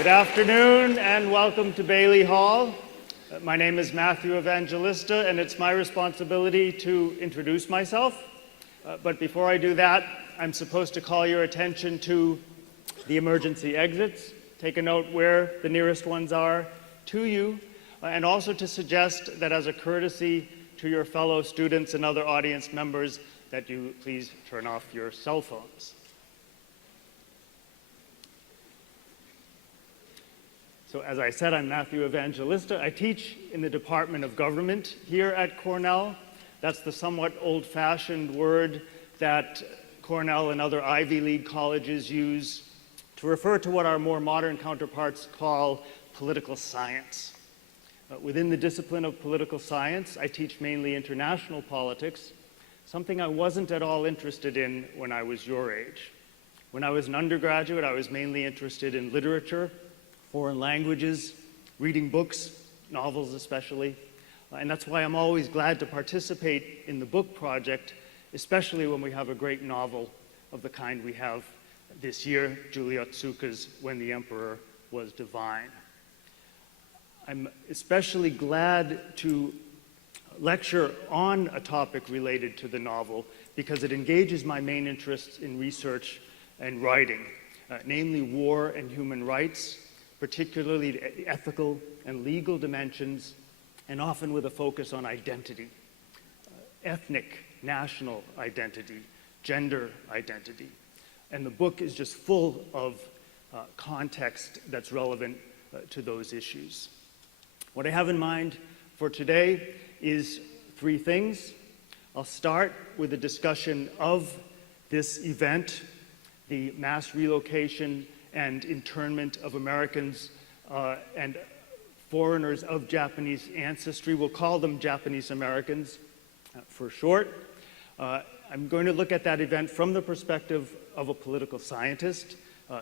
Good afternoon and welcome to Bailey Hall. My name is Matthew Evangelista and it's my responsibility to introduce myself. But before I do that, I'm supposed to call your attention to the emergency exits, take a note where the nearest ones are to you, and also to suggest that as a courtesy to your fellow students and other audience members that you please turn off your cell phones. So as I said, I'm Matthew Evangelista. I teach in the Department of Government here at Cornell. That's the somewhat old-fashioned word that Cornell and other Ivy League colleges use to refer to what our more modern counterparts call political science. Within the discipline of political science, I teach mainly international politics, something I wasn't at all interested in when I was your age. When I was an undergraduate, I was mainly interested in literature, foreign languages, reading books, novels especially, and that's why I'm always glad to participate in the book project, especially when we have a great novel of the kind we have this year, Julie Otsuka's When the Emperor Was Divine. I'm especially glad to lecture on a topic related to the novel because it engages my main interests in research and writing, namely war and human rights, particularly the ethical and legal dimensions, and often with a focus on identity, ethnic, national identity, gender identity. And the book is just full of context that's relevant to those issues. What I have in mind for today is three things. I'll start with a discussion of this event, the mass relocation and internment of Americans and foreigners of Japanese ancestry. We'll call them Japanese Americans for short. I'm going to look at that event from the perspective of a political scientist.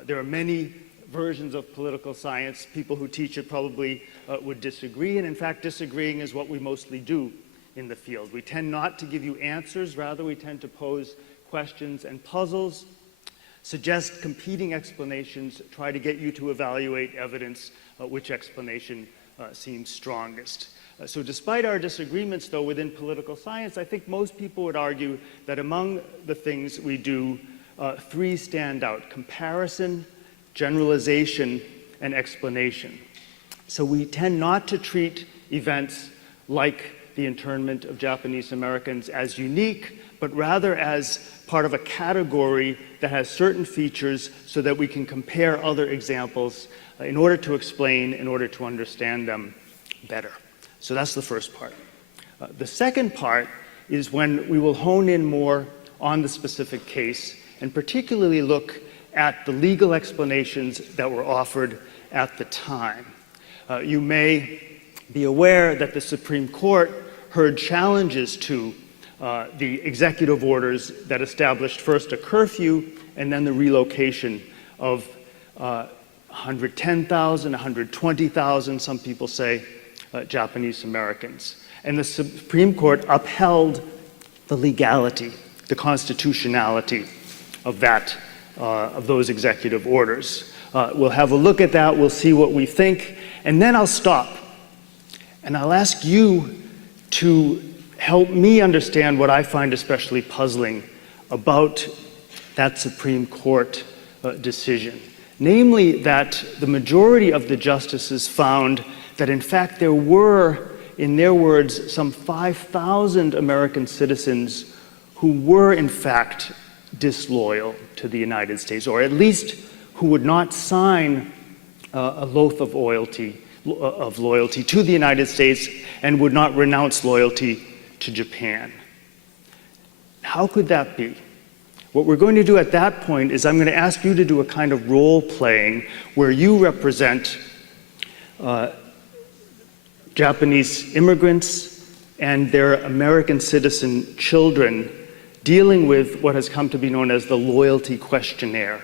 There are many versions of political science. People who teach it probably would disagree, and in fact, disagreeing is what we mostly do in the field. We tend not to give you answers, rather we tend to pose questions and puzzles, suggest competing explanations, try to get you to evaluate evidence, which explanation seems strongest. So despite our disagreements, though, within political science, I think most people would argue that among the things we do, three stand out: comparison, generalization, and explanation. So we tend not to treat events like the internment of Japanese Americans as unique, but rather as part of a category that has certain features so that we can compare other examples in order to explain, in order to understand them better. So that's the first part. The second part is when we will hone in more on the specific case and particularly look at the legal explanations that were offered at the time. You may be aware that the Supreme Court heard challenges to the executive orders that established first a curfew and then the relocation of 110,000, 120,000, some people say, Japanese Americans. And the Supreme Court upheld the legality, the constitutionality of those executive orders. We'll have a look at that, we'll see what we think, and then I'll stop. And I'll ask you to help me understand what I find especially puzzling about that Supreme Court decision. Namely, that the majority of the justices found that in fact there were, in their words, some 5,000 American citizens who were in fact disloyal to the United States, or at least who would not sign a oath of loyalty to the United States and would not renounce loyalty to Japan. How could that be? What we're going to do at that point is I'm going to ask you to do a kind of role-playing where you represent Japanese immigrants and their American citizen children dealing with what has come to be known as the loyalty questionnaire,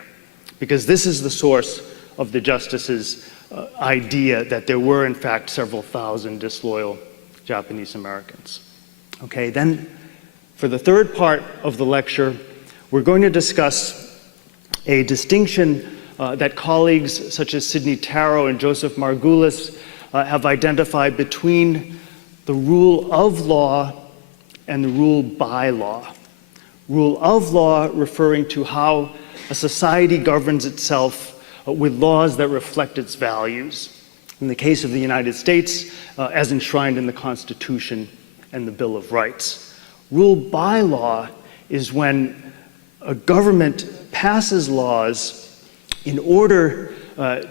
because this is the source of the justice's idea that there were in fact several thousand disloyal Japanese Americans. Okay, then for the third part of the lecture, we're going to discuss a distinction that colleagues such as Sidney Tarrow and Joseph Margulis have identified between the rule of law and the rule by law. Rule of law referring to how a society governs itself with laws that reflect its values. In the case of the United States, as enshrined in the Constitution and the Bill of Rights. Rule by law is when a government passes laws in order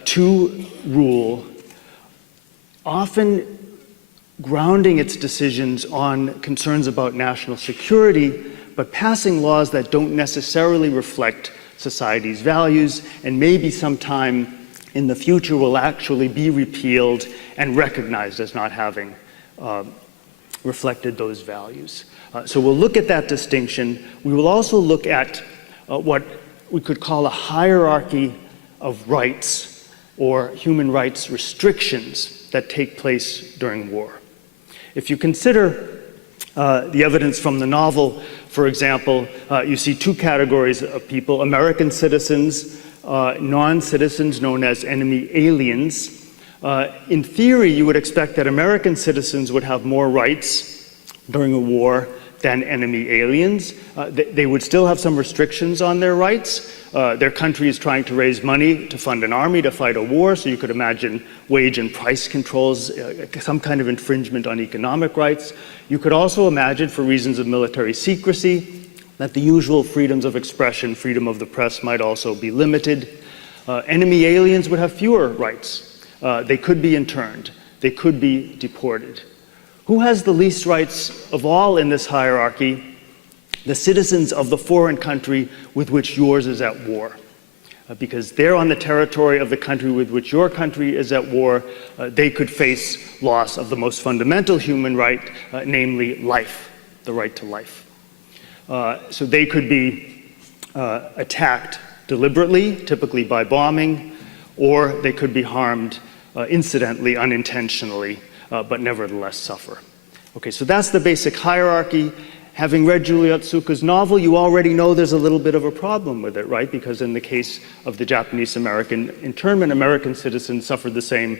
to rule, often grounding its decisions on concerns about national security, but passing laws that don't necessarily reflect society's values, and maybe sometime in the future will actually be repealed and recognized as not having reflected those values. So we'll look at that distinction. We will also look at what we could call a hierarchy of rights or human rights restrictions that take place during war. If you consider the evidence from the novel, for example, you see two categories of people: American citizens, non-citizens known as enemy aliens. In theory, you would expect that American citizens would have more rights during a war than enemy aliens. They would still have some restrictions on their rights. Their country is trying to raise money to fund an army to fight a war, so you could imagine wage and price controls, some kind of infringement on economic rights. You could also imagine, for reasons of military secrecy, that the usual freedoms of expression, freedom of the press, might also be limited. Enemy aliens would have fewer rights. They could be interned. They could be deported. Who has the least rights of all in this hierarchy? The citizens of the foreign country with which yours is at war. Because they're on the territory of the country with which your country is at war, they could face loss of the most fundamental human right, namely life, the right to life. So they could be attacked deliberately, typically by bombing, or they could be harmed incidentally, unintentionally, but nevertheless suffer. Okay, so that's the basic hierarchy. Having read Julie Otsuka's novel, you already know there's a little bit of a problem with it, right? Because in the case of the Japanese-American internment, American citizens suffered the same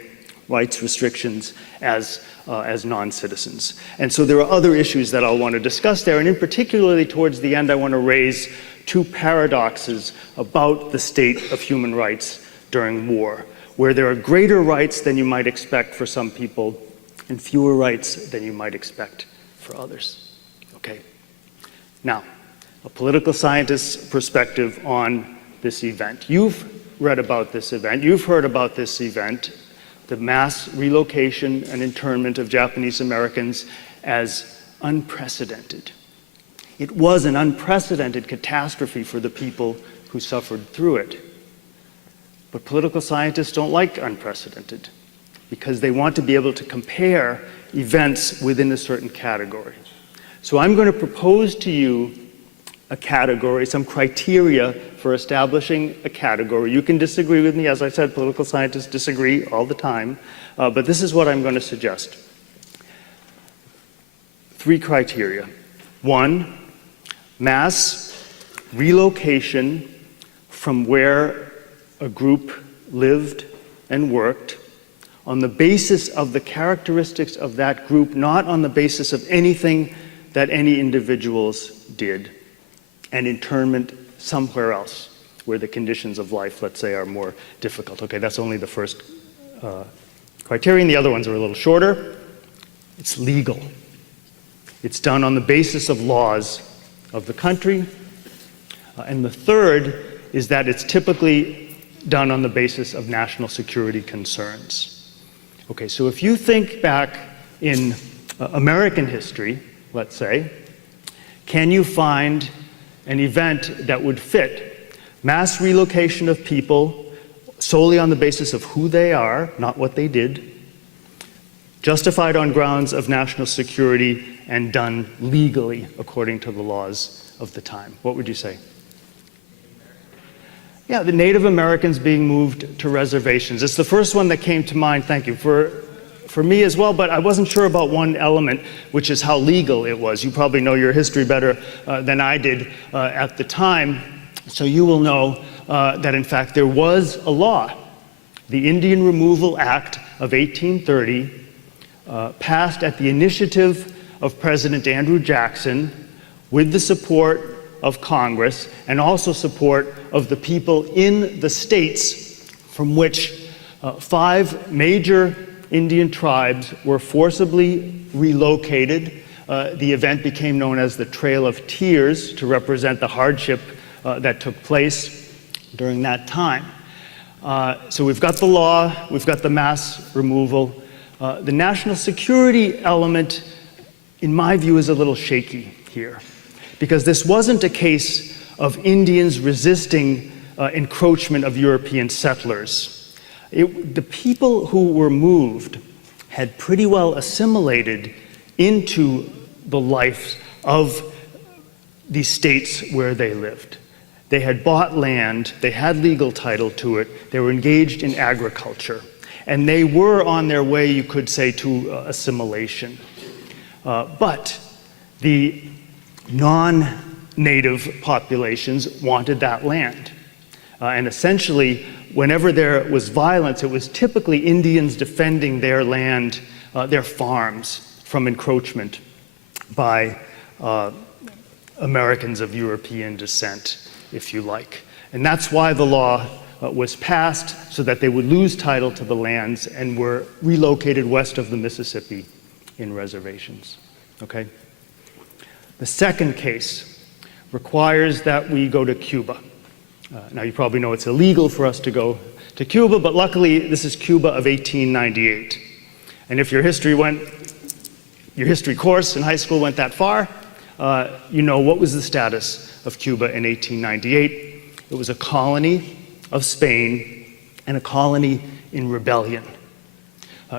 rights restrictions as non-citizens. And so there are other issues that I'll want to discuss there, and in particularly towards the end, I want to raise two paradoxes about the state of human rights during war, where there are greater rights than you might expect for some people and fewer rights than you might expect for others. Okay. Now, a political scientist's perspective on this event. You've read about this event. You've heard about this event, the mass relocation and internment of Japanese Americans, as unprecedented. It was an unprecedented catastrophe for the people who suffered through it. But political scientists don't like unprecedented because they want to be able to compare events within a certain category. So I'm going to propose to you a category, some criteria for establishing a category. You can disagree with me. As I said, political scientists disagree all the time. But this is what I'm going to suggest. 3 criteria. 1, mass relocation from where a group lived and worked on the basis of the characteristics of that group, not on the basis of anything that any individuals did, and internment somewhere else where the conditions of life, let's say, are more difficult. Okay, that's only the first criterion. The other ones are a little shorter. It's legal. It's done on the basis of laws of the country. And the third is that it's typically done on the basis of national security concerns. Okay, so if you think back in American history, let's say, can you find an event that would fit mass relocation of people solely on the basis of who they are, not what they did, justified on grounds of national security, and done legally according to the laws of the time? What would you say? Yeah, the Native Americans being moved to reservations. It's the first one that came to mind, thank you, for me as well, but I wasn't sure about one element, which is how legal it was. You probably know your history better than I did at the time. So you will know that in fact there was a law, the Indian Removal Act of 1830, passed at the initiative of President Andrew Jackson with the support of Congress and also support of the people in the states from which 5 major Indian tribes were forcibly relocated. The event became known as the Trail of Tears to represent the hardship that took place during that time. So we've got the law, we've got the mass removal. The national security element, in my view, is a little shaky here, because this wasn't a case of Indians resisting encroachment of European settlers. The people who were moved had pretty well assimilated into the life of these states where they lived. They had bought land, they had legal title to it, they were engaged in agriculture, and they were on their way, you could say, to assimilation. But the non-native populations wanted that land. And essentially, whenever there was violence, it was typically Indians defending their land, their farms, from encroachment by Americans of European descent, if you like. And that's why the law was passed, so that they would lose title to the lands and were relocated west of the Mississippi in reservations. Okay? The second case requires that we go to Cuba. Now, you probably know it's illegal for us to go to Cuba, but luckily this is Cuba of 1898. And if your history course in high school went that far, you know what was the status of Cuba in 1898. It was a colony of Spain and a colony in rebellion.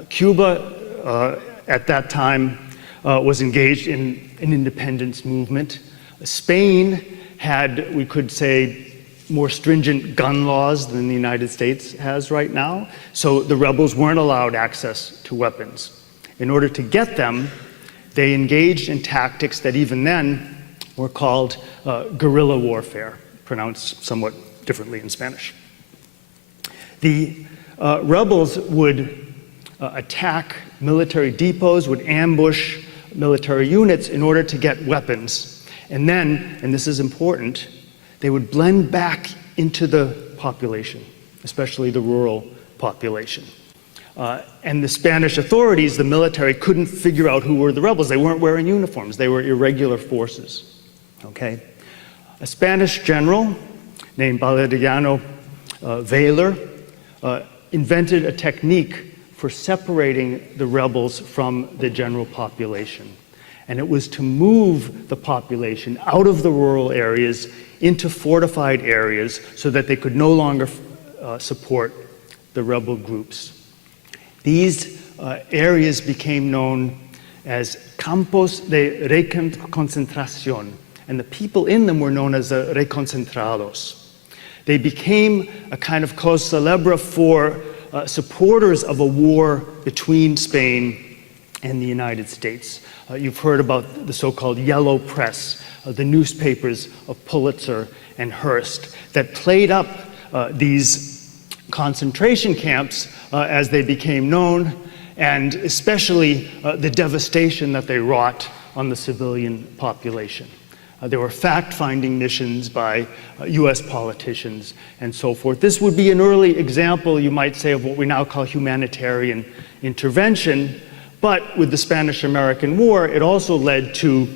Cuba, at that time, was engaged in an independence movement. Spain had, we could say, more stringent gun laws than the United States has right now, so the rebels weren't allowed access to weapons. In order to get them, they engaged in tactics that even then were called guerrilla warfare, pronounced somewhat differently in Spanish. The rebels would attack military depots, would ambush military units in order to get weapons. And then, and this is important, they would blend back into the population, especially the rural population. And the Spanish authorities, the military, couldn't figure out who were the rebels. They weren't wearing uniforms. They were irregular forces. Okay? A Spanish general named Valeriano Weyler invented a technique for separating the rebels from the general population. And it was to move the population out of the rural areas into fortified areas so that they could no longer support the rebel groups. These areas became known as campos de reconcentración, and the people in them were known as the reconcentrados. They became a kind of cause célèbre for supporters of a war between Spain and the United States. You've heard about the so-called Yellow Press, the newspapers of Pulitzer and Hearst, that played up these concentration camps as they became known, and especially the devastation that they wrought on the civilian population. There were fact-finding missions by US politicians and so forth. This would be an early example, you might say, of what we now call humanitarian intervention. But with the Spanish-American War, it also led to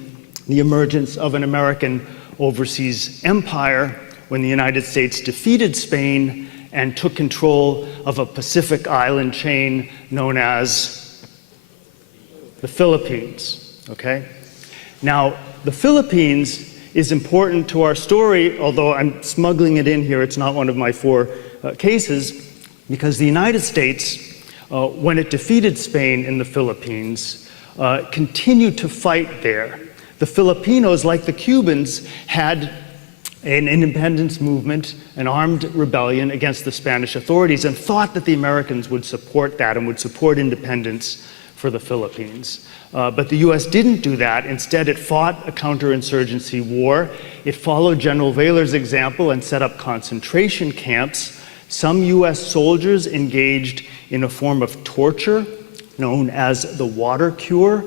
the emergence of an American overseas empire when the United States defeated Spain and took control of a Pacific island chain known as the Philippines. Okay? Now, the Philippines is important to our story, although I'm smuggling it in here. It's not one of my 4 cases, because the United States, when it defeated Spain in the Philippines, continued to fight there. The Filipinos, like the Cubans, had an independence movement, an armed rebellion against the Spanish authorities, and thought that the Americans would support that and would support independence for the Philippines. But the US didn't do that. Instead, it fought a counterinsurgency war. It followed General Weyler's example and set up concentration camps. Some US soldiers engaged in a form of torture known as the water cure,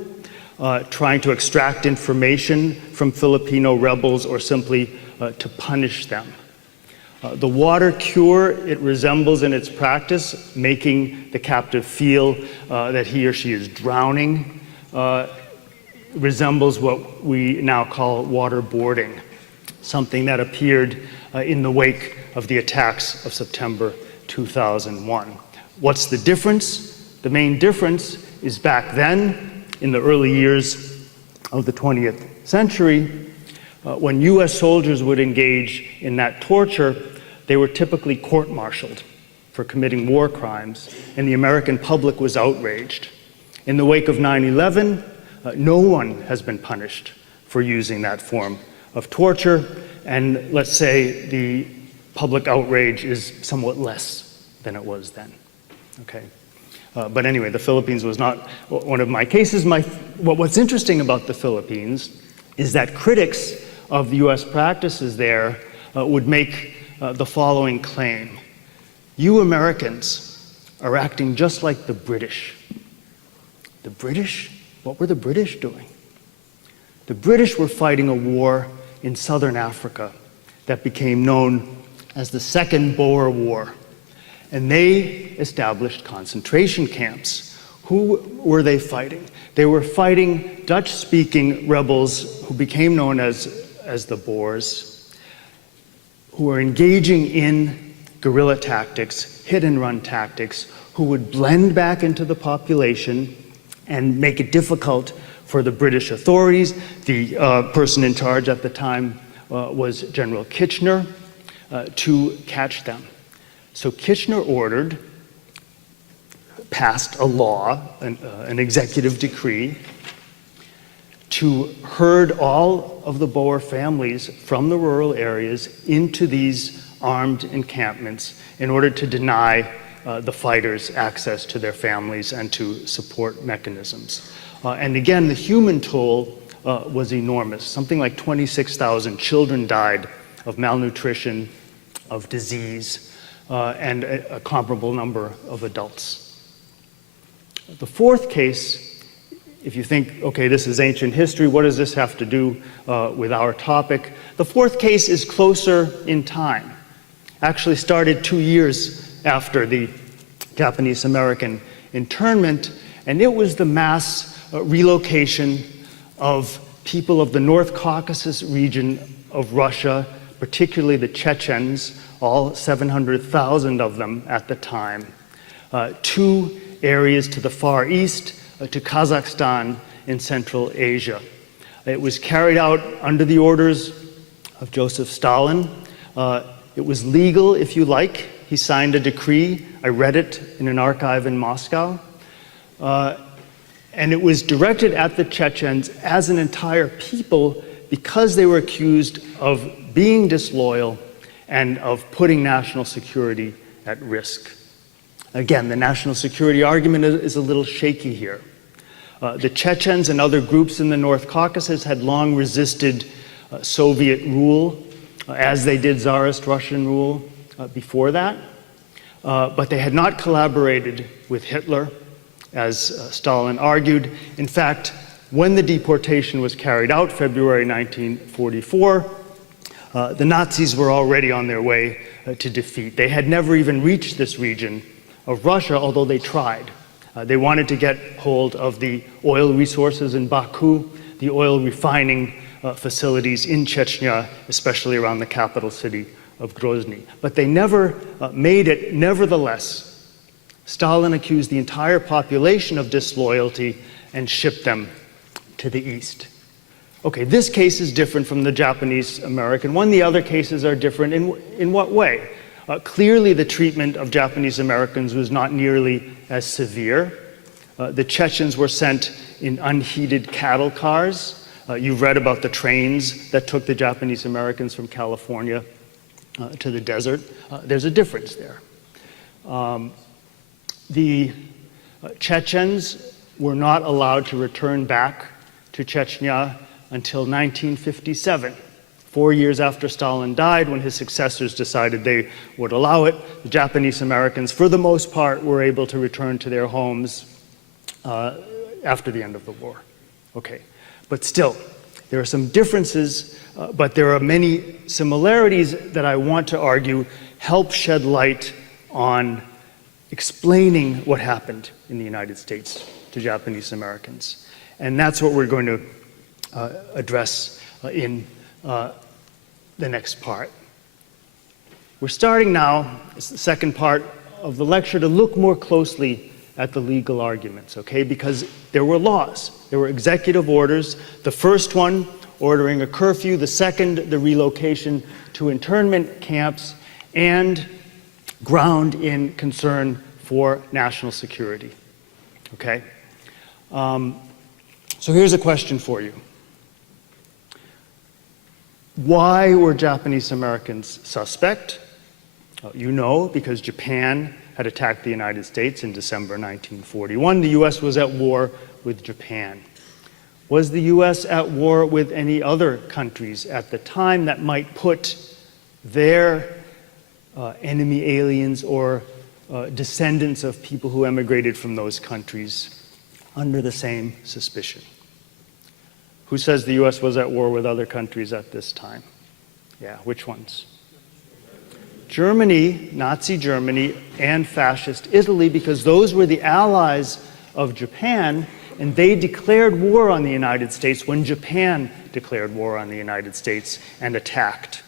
trying to extract information from Filipino rebels or simply to punish them. The water cure, it resembles in its practice making the captive feel that he or she is drowning, resembles what we now call waterboarding, something that appeared in the wake of the attacks of September 2001. What's the difference? The main difference is back then, in the early years of the 20th century, when US soldiers would engage in that torture, they were typically court-martialed for committing war crimes, and the American public was outraged. In the wake of 9/11, no one has been punished for using that form of torture, and let's say the public outrage is somewhat less than it was then. Okay. But anyway, the Philippines was not one of my cases. What's interesting about the Philippines is that critics of the US practices there would make the following claim. You Americans are acting just like the British. The British? What were the British doing? The British were fighting a war in southern Africa that became known as the Second Boer War. And they established concentration camps. Who were they fighting? They were fighting Dutch-speaking rebels who became known as the Boers, who were engaging in guerrilla tactics, hit-and-run tactics, who would blend back into the population and make it difficult for the British authorities. The person in charge at the time was General Kitchener, to catch them. So Kitchener passed a law, an executive decree, to herd all of the Boer families from the rural areas into these armed encampments in order to deny the fighters access to their families and to support mechanisms. And again, the human toll was enormous. Something like 26,000 children died of malnutrition, of disease, and a comparable number of adults. The fourth case, if you think, okay, this is ancient history, what does this have to do with our topic? The fourth case is closer in time. Actually started 2 years after the Japanese-American internment, and it was the mass relocation of people of the North Caucasus region of Russia, particularly the Chechens, all 700,000 of them at the time, to areas to the Far East, to Kazakhstan in Central Asia. It was carried out under the orders of Joseph Stalin. It was legal, if you like. He signed a decree. I read it in an archive in Moscow. And it was directed at the Chechens as an entire people because they were accused of being disloyal and of putting national security at risk. Again, the national security argument is a little shaky here. The Chechens and other groups in the North Caucasus had long resisted Soviet rule, as they did Tsarist Russian rule before that. But they had not collaborated with Hitler, as Stalin argued. In fact, when the deportation was carried out, February 1944, the Nazis were already on their way to defeat. They had never even reached this region of Russia, although they tried. They wanted to get hold of the oil resources in Baku, the oil refining facilities in Chechnya, especially around the capital city of Grozny. But they never made it. Nevertheless, Stalin accused the entire population of disloyalty and shipped them to the east. Okay, this case is different from the Japanese-American one. The other cases are different. In what way? Clearly, the treatment of Japanese Americans was not nearly as severe. The Chechens were sent in unheated cattle cars. You've read about the trains that took the Japanese Americans from California to the desert. There's a difference there. The Chechens were not allowed to return back to Chechnya until 1957. 4 years after Stalin died, when his successors decided they would allow it, the Japanese Americans, for the most part, were able to return to their homes after the end of the war. Okay, but still, there are some differences, but there are many similarities that I want to argue help shed light on explaining what happened in the United States to Japanese Americans. And that's what we're going to address in the next part. We're starting now, it's the second part of the lecture, to look more closely at the legal arguments, okay? Because there were laws, there were executive orders. The first one ordering a curfew, the second, the relocation to internment camps, and ground in concern for national security, okay? So here's a question for you. Why were Japanese Americans suspect? You know, because Japan had attacked the United States in December 1941. The US was at war with Japan. Was the US at war with any other countries at the time that might put their enemy aliens or descendants of people who emigrated from those countries under the same suspicion? Who says the US was at war with other countries at this time? Yeah, which ones? Germany, Nazi Germany, and fascist Italy, because those were the allies of Japan, and they declared war on the United States when Japan declared war on the United States and attacked,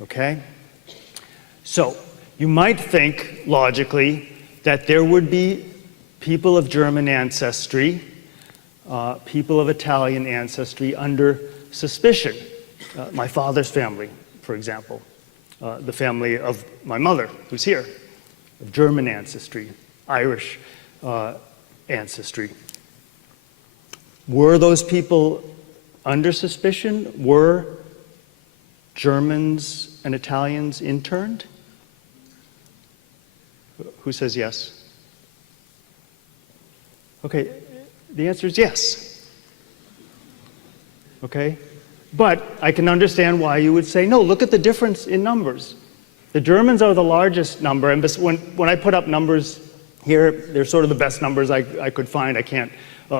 okay? So, you might think, logically, that there would be people of German ancestry, people of Italian ancestry under suspicion. My father's family, for example, the family of my mother, who's here, of German ancestry, Irish ancestry. Were those people under suspicion? Were Germans and Italians interned? Who says yes? Okay, the answer is yes. Okay? But I can understand why you would say, no, look at the difference in numbers. The Germans are the largest number, and when I put up numbers here, they're sort of the best numbers I could find. I can't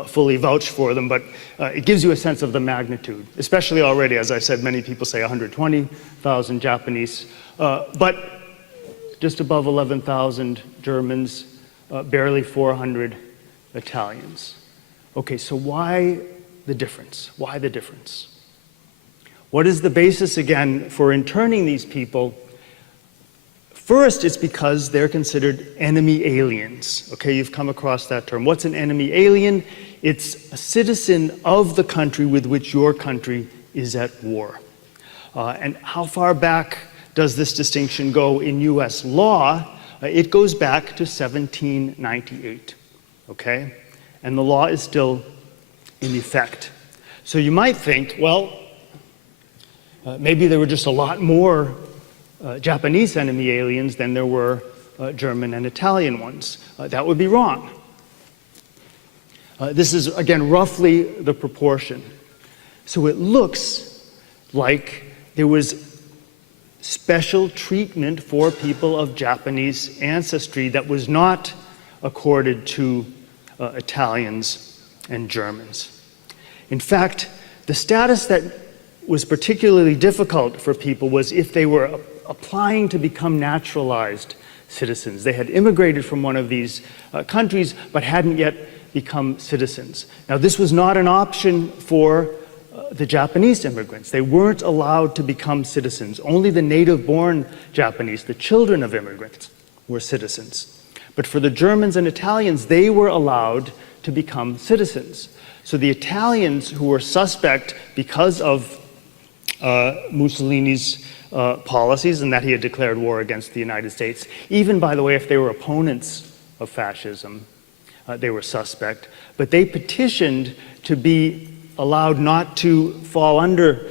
fully vouch for them, but it gives you a sense of the magnitude, especially already, as I said, many people say 120,000 Japanese, but just above 11,000 Germans, barely 400 Italians. Okay, so why the difference? Why the difference? What is the basis, again, for interning these people? First, it's because they're considered enemy aliens. Okay, you've come across that term. What's an enemy alien? It's a citizen of the country with which your country is at war. And how far back does this distinction go in US law? It goes back to 1798, okay? And the law is still in effect. So you might think, well, maybe there were just a lot more Japanese enemy aliens than there were German and Italian ones. That would be wrong. This is, again, roughly the proportion. So it looks like there was special treatment for people of Japanese ancestry that was not accorded to Italians and Germans. In fact, the status that was particularly difficult for people was if they were applying to become naturalized citizens. They had immigrated from one of these countries but hadn't yet become citizens. Now, this was not an option for the Japanese immigrants. They weren't allowed to become citizens. Only the native-born Japanese, the children of immigrants, were citizens. But for the Germans and Italians, they were allowed to become citizens. So the Italians who were suspect because of Mussolini's policies and that he had declared war against the United States, even, by the way, if they were opponents of fascism, they were suspect. But they petitioned to be allowed not to fall under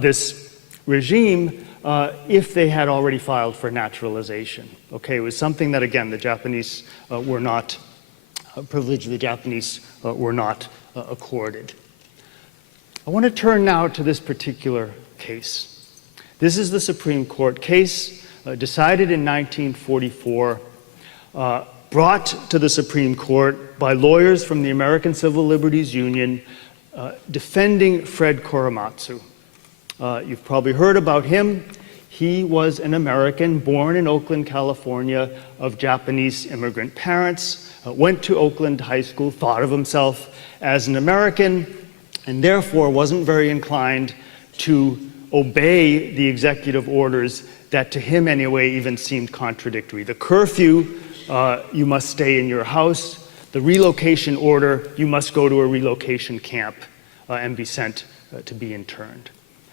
this regime if they had already filed for naturalization. Okay, it was something that, again, the Japanese were not privilege the Japanese were not accorded. I want to turn now to this particular case. This is the Supreme Court case decided in 1944, brought to the Supreme Court by lawyers from the American Civil Liberties Union defending Fred Korematsu. You've probably heard about him. He was an American born in Oakland, California, of Japanese immigrant parents, went to Oakland High School, thought of himself as an American, and therefore wasn't very inclined to obey the executive orders that to him anyway even seemed contradictory. The curfew, you must stay in your house. The relocation order, you must go to a relocation camp and be sent to be interned.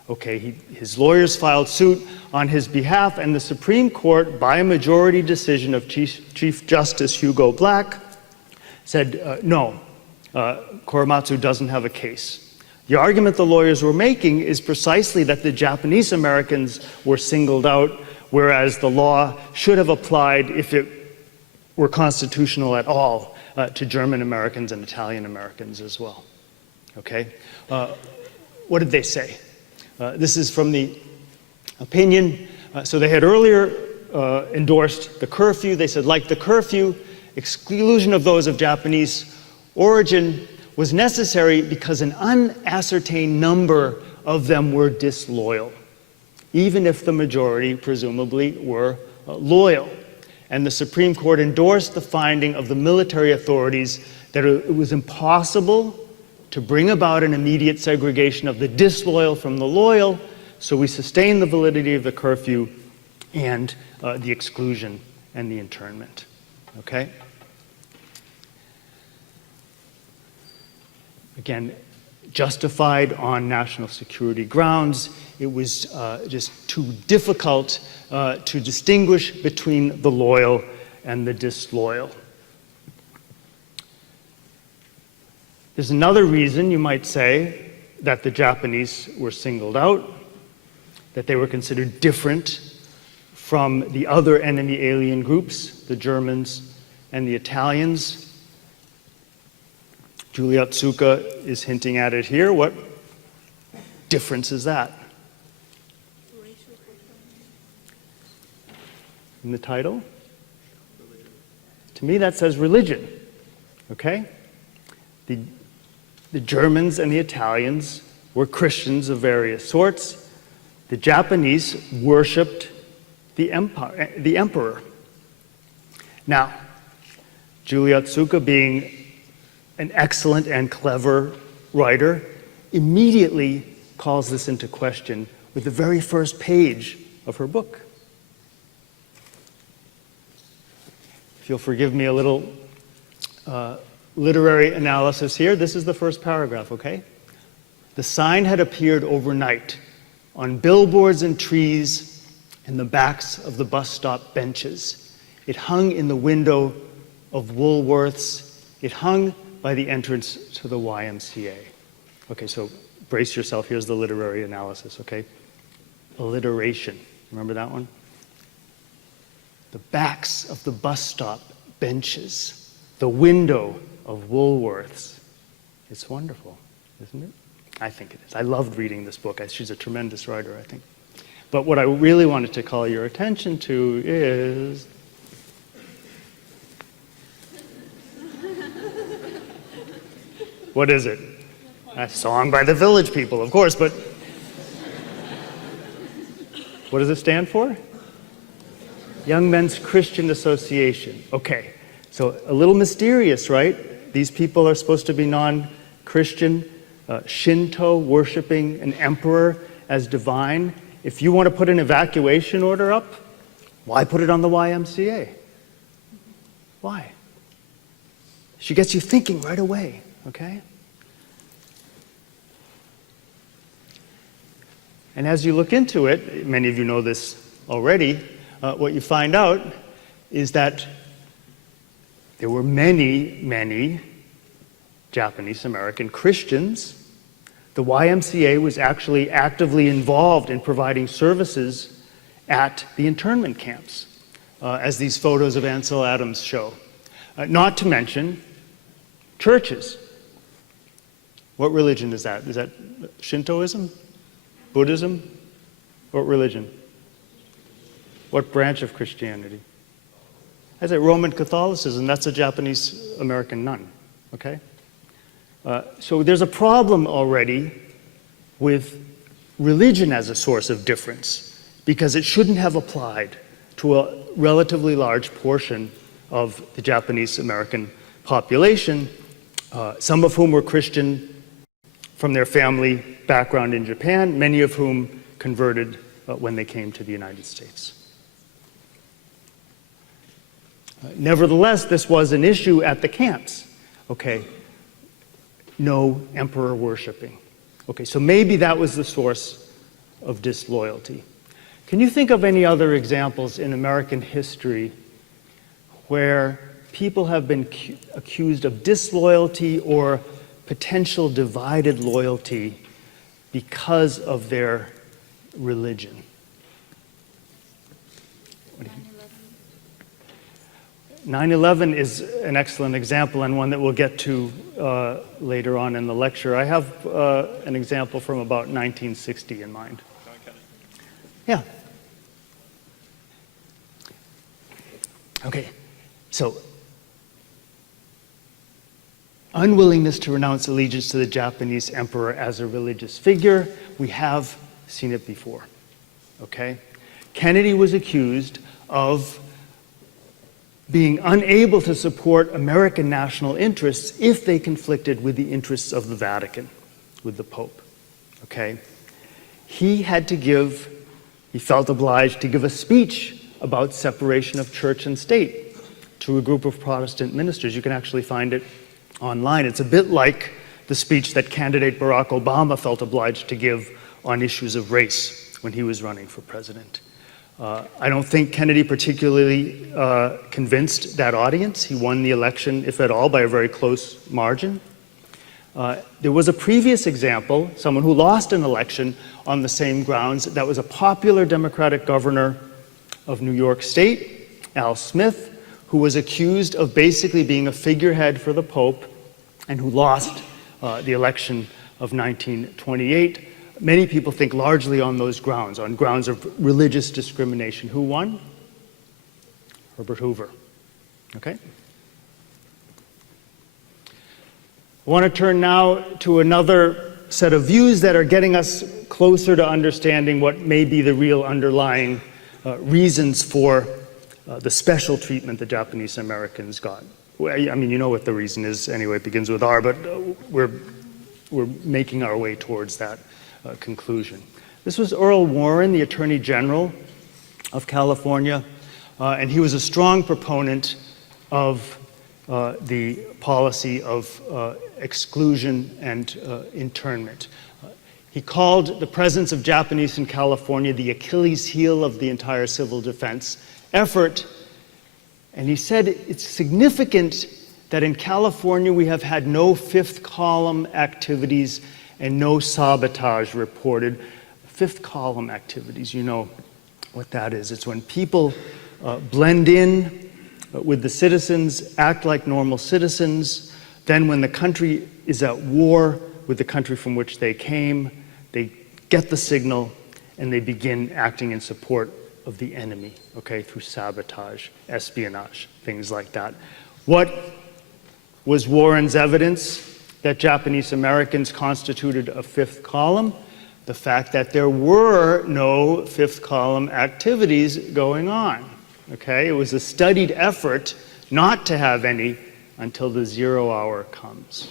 Okay, his lawyers filed suit on his behalf, and the Supreme Court, by a majority decision of Chief Justice Hugo Black, said, no, Korematsu doesn't have a case. The argument the lawyers were making is precisely that the Japanese Americans were singled out, whereas the law should have applied, if it were constitutional at all, to German Americans and Italian Americans as well. Okay? What did they say? This is from the opinion. So they had earlier endorsed the curfew. They said, like the curfew, exclusion of those of Japanese origin was necessary because an unascertained number of them were disloyal, even if the majority presumably were loyal. And the Supreme Court endorsed the finding of the military authorities that it was impossible to bring about an immediate segregation of the disloyal from the loyal, so we sustain the validity of the curfew and the exclusion and the internment. Okay? Again, justified on national security grounds. It was just too difficult to distinguish between the loyal and the disloyal. There's another reason, you might say, that the Japanese were singled out, that they were considered different from the other enemy alien groups, the Germans and the Italians. Julie Otsuka is hinting at it here. What difference is that? In the title? To me, that says religion. Okay? The Germans and the Italians were Christians of various sorts. The Japanese worshipped the emperor. Now, Julie Otsuka, being an excellent and clever writer, immediately calls this into question with the very first page of her book. If you'll forgive me a little literary analysis here, this is the first paragraph, okay? The sign had appeared overnight on billboards and trees in the backs of the bus stop benches. It hung in the window of Woolworth's. It hung by the entrance to the YMCA. Okay, so brace yourself. Here's the literary analysis, okay? Alliteration. Remember that one? The backs of the bus stop benches. The window of Woolworth's. It's wonderful, isn't it? I think it is. I loved reading this book. She's a tremendous writer, I think. But what I really wanted to call your attention to is what is it? A song by the Village People, of course, but what does it stand for? Young Men's Christian Association. Okay, so a little mysterious, right? These people are supposed to be non-Christian, Shinto, worshiping an emperor as divine. If you want to put an evacuation order up, why put it on the YMCA? Why? She gets you thinking right away, okay? And as you look into it, many of you know this already, what you find out is that there were many, many Japanese American Christians. The YMCA was actually actively involved in providing services at the internment camps, as these photos of Ansel Adams show. Not to mention Churches. What religion is that? Is that Shintoism? Buddhism? What religion? What branch of Christianity? I say Roman Catholicism. That's a Japanese American nun. Okay? So there's a problem already with religion as a source of difference, because it shouldn't have applied to a relatively large portion of the Japanese American population, some of whom were Christian from their family background in Japan, many of whom converted when they came to the United States. Nevertheless, this was an issue at the camps. Okay, no emperor worshiping. Okay, so maybe that was the source of disloyalty. Can you think of any other examples in American history where people have been accused of disloyalty or potential divided loyalty because of their religion? 9/11 is an excellent example, and one that we'll get to later on in the lecture. I have an example from about 1960 in mind. Yeah. Okay, so unwillingness to renounce allegiance to the Japanese emperor as a religious figure, we have seen it before. Okay? Kennedy was accused of being unable to support American national interests if they conflicted with the interests of the Vatican, with the Pope. Okay? He felt obliged to give a speech about separation of church and state to a group of Protestant ministers. You can actually find it online. It's a bit like the speech that candidate Barack Obama felt obliged to give on issues of race when he was running for president. I don't think Kennedy particularly convinced that audience. He won the election, if at all, by a very close margin. There was a previous example, someone who lost an election on the same grounds. That was a popular Democratic governor of New York State, Al Smith, who was accused of basically being a figurehead for the Pope and who lost the election of 1928. Many people think largely on those grounds, on grounds of religious discrimination. Who won? Herbert Hoover. Okay? I want to turn now to another set of views that are getting us closer to understanding what may be the real underlying reasons for the special treatment the Japanese Americans got. I mean, you know what the reason is anyway. It begins with R, but we're making our way towards that conclusion. This was Earl Warren, the Attorney General of California, and he was a strong proponent of the policy of exclusion and internment. He called the presence of Japanese in California the Achilles heel of the entire civil defense effort, and he said it's significant that in California we have had no fifth column activities and no sabotage reported. Fifth column activities, you know what that is. It's when people blend in with the citizens, act like normal citizens. Then when the country is at war with the country from which they came, they get the signal and they begin acting in support of the enemy, okay, through sabotage, espionage, things like that. What was Warren's evidence that Japanese Americans constituted a fifth column? The fact that there were no fifth column activities going on. Okay, it was a studied effort not to have any until the 0 hour comes.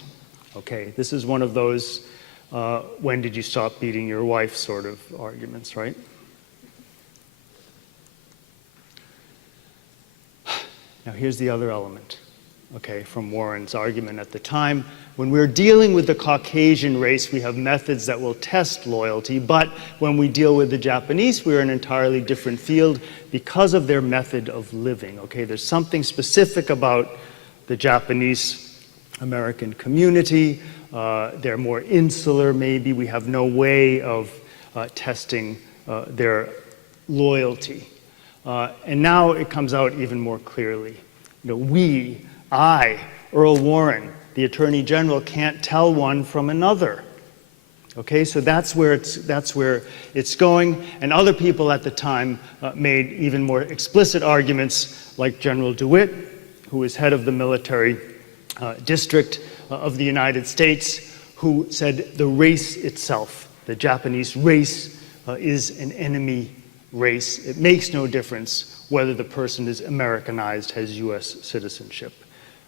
Okay, this is one of those when did you stop beating your wife sort of arguments, right? Now here's the other element, okay, from Warren's argument at the time. When we're dealing with the Caucasian race, we have methods that will test loyalty, but when we deal with the Japanese, we're in an entirely different field because of their method of living, okay? There's something specific about the Japanese American community. They're more insular, maybe. We have no way of testing their loyalty. And now it comes out even more clearly. You know, I Earl Warren, the Attorney General, can't tell one from another. Okay, so that's where it's going. And other people at the time made even more explicit arguments, like General DeWitt, who was head of the military district of the United States, who said the race itself, the Japanese race, is an enemy race. It makes no difference whether the person is Americanized, has US citizenship.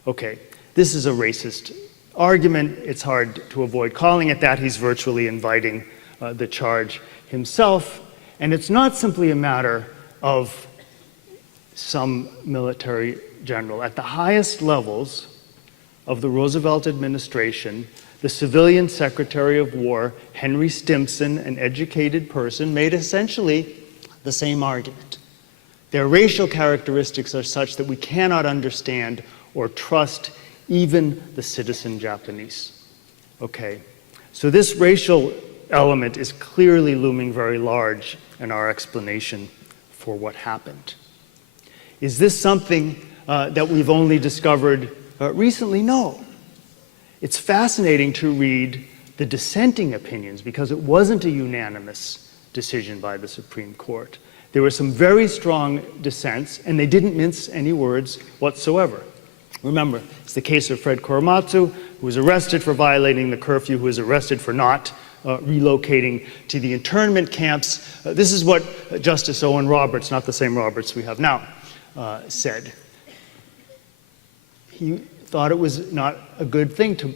Okay, this is a racist argument. It's hard to avoid calling it that. He's virtually inviting the charge himself. And it's not simply a matter of some military general. At the highest levels of the Roosevelt administration, the civilian Secretary of War, Henry Stimson, an educated person, made essentially the same argument. Their racial characteristics are such that we cannot understand or trust even the citizen Japanese. Okay, so this racial element is clearly looming very large in our explanation for what happened. Is this something that we've only discovered recently? No. It's fascinating to read the dissenting opinions because it wasn't a unanimous decision by the Supreme Court. There were some very strong dissents, and they didn't mince any words whatsoever. Remember, it's the case of Fred Korematsu, who was arrested for violating the curfew, who was arrested for not relocating to the internment camps. This is what Justice Owen Roberts, not the same Roberts we have now, said. He thought it was not a good thing to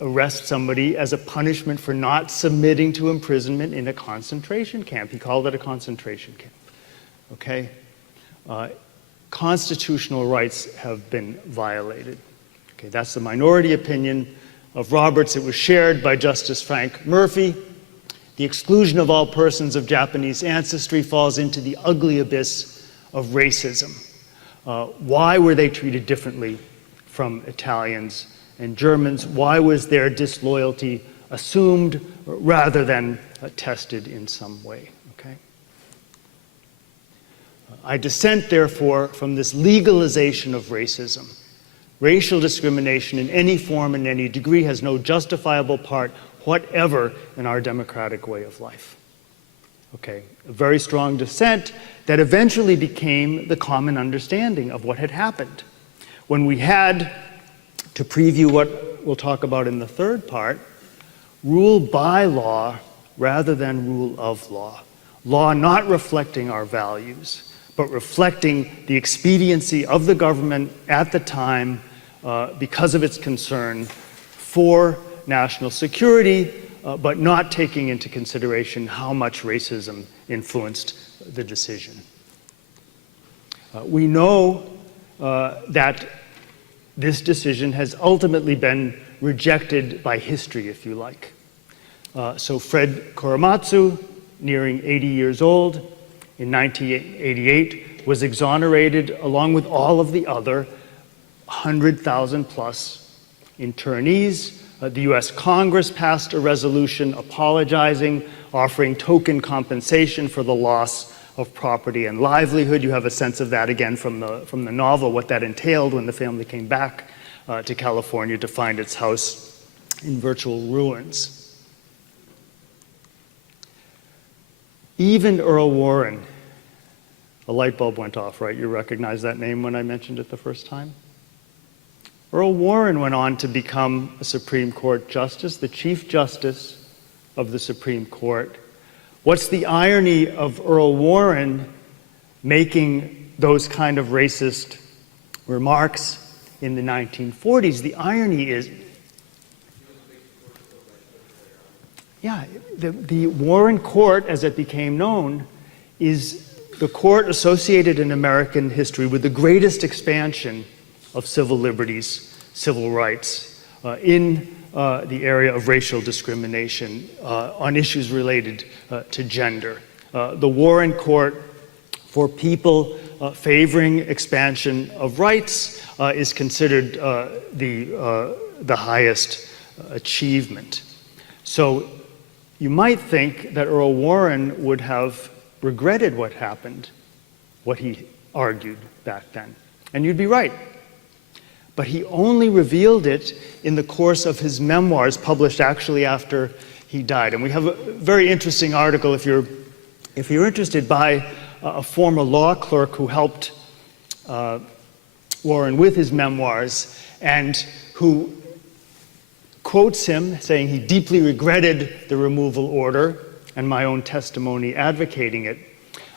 arrest somebody as a punishment for not submitting to imprisonment in a concentration camp. He called it a concentration camp. Okay? Constitutional rights have been violated. Okay, that's the minority opinion of Roberts. It was shared by Justice Frank Murphy. The exclusion of all persons of Japanese ancestry falls into the ugly abyss of racism. Why were they treated differently from Italians and Germans? Why was their disloyalty assumed rather than tested in some way? Okay? I dissent, therefore, from this legalization of racism. Racial discrimination in any form and any degree has no justifiable part whatever in our democratic way of life. Okay, a very strong dissent that eventually became the common understanding of what had happened. When we had, to preview what we'll talk about in the third part, rule by law rather than rule of law. Law not reflecting our values, but reflecting the expediency of the government at the time because of its concern for national security, but not taking into consideration how much racism influenced the decision. We know that this decision has ultimately been rejected by history, if you like. So Fred Korematsu, nearing 80 years old, in 1988, was exonerated along with all of the other 100,000 plus internees. The US Congress passed a resolution apologizing, offering token compensation for the loss of property and livelihood. You have a sense of that again from the novel, what that entailed when the family came back to California to find its house in virtual ruins. Even Earl Warren, a light bulb went off, right? You recognize that name when I mentioned it the first time? Earl Warren went on to become a Supreme Court justice, the Chief Justice of the Supreme Court. What's the irony of Earl Warren making those kind of racist remarks in the 1940s? The irony is, yeah, the Warren Court, as it became known, is the court associated in American history with the greatest expansion of civil liberties, civil rights, in the area of racial discrimination on issues related to gender. The Warren Court, for people favoring expansion of rights, is considered the highest achievement. So you might think that Earl Warren would have regretted what happened, what he argued back then. And you'd be right. but he only revealed it in the course of his memoirs, published actually after he died. And we have a very interesting article, if you're interested, by a former law clerk who helped Warren with his memoirs, and who quotes him saying he deeply regretted the removal order, and my own testimony advocating it.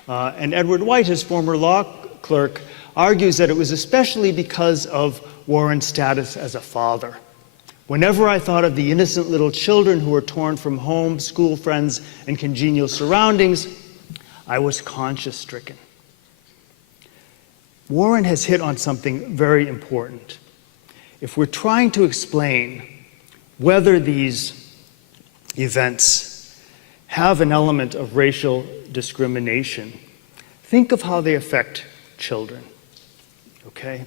And Edward White, his former law clerk, argues that it was especially because of Warren's status as a father. Whenever I thought of the innocent little children who were torn from home, school friends, and congenial surroundings, I was conscience-stricken. Warren has hit on something very important. If we're trying to explain whether these events have an element of racial discrimination, think of how they affect children, okay?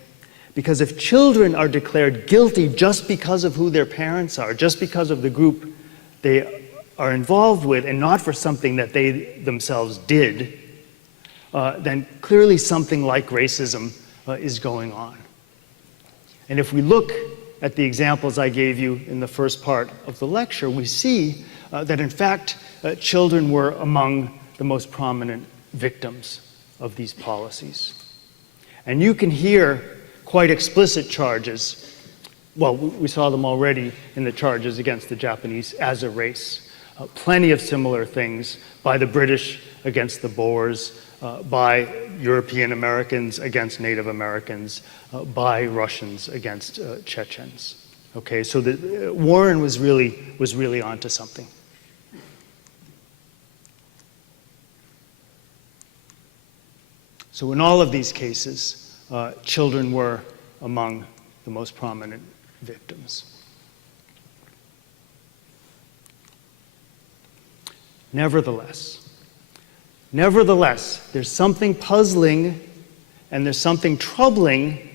Because if children are declared guilty just because of who their parents are, just because of the group they are involved with, and not for something that they themselves did, then clearly something like racism is going on. And if we look at the examples I gave you in the first part of the lecture, we see that in fact children were among the most prominent victims of these policies. And you can hear quite explicit charges. Well, we saw them already in the charges against the Japanese as a race. Plenty of similar things by the British against the Boers, by European Americans against Native Americans, by Russians against Chechens. Okay, so Warren was really onto something. So in all of these cases, children were among the most prominent victims. Nevertheless, there's something puzzling and there's something troubling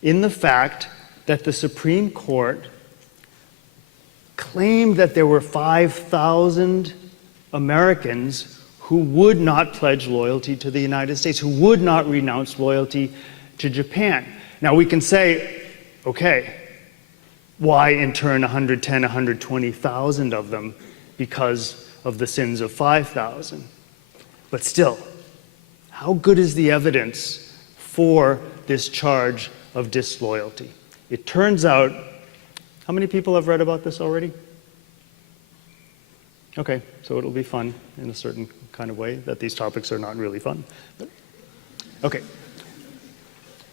in the fact that the Supreme Court claimed that there were 5,000 Americans who would not pledge loyalty to the United States, who would not renounce loyalty to Japan. Now we can say, okay, why in turn 110, 120,000 of them because of the sins of 5,000? But still, how good is the evidence for this charge of disloyalty? It turns out, how many people have read about this already? Okay, so it'll be fun in a certain kind of way, that these topics are not really fun. But, okay,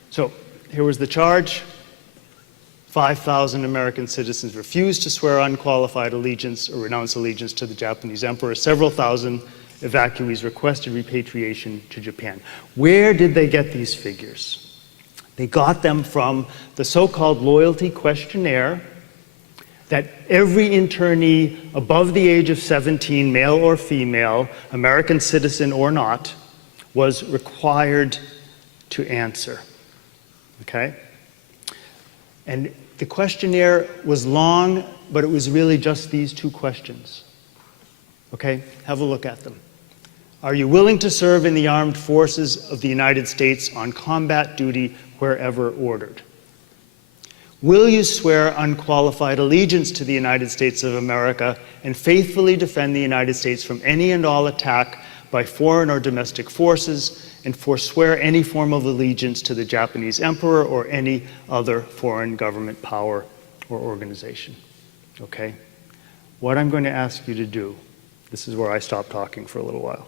so here was the charge. 5,000 American citizens refused to swear unqualified allegiance or renounce allegiance to the Japanese emperor. Several thousand evacuees requested repatriation to Japan. Where did they get these figures? They got them from the so-called loyalty questionnaire that every internee above the age of 17, male or female, American citizen or not, was required to answer. Okay? And the questionnaire was long, but it was really just these two questions. Okay? Have a look at them. Are you willing to serve in the armed forces of the United States on combat duty wherever ordered? Will you swear unqualified allegiance to the United States of America and faithfully defend the United States from any and all attack by foreign or domestic forces, and forswear any form of allegiance to the Japanese emperor or any other foreign government power or organization? Okay? What I'm going to ask you to do, this is where I stop talking for a little while,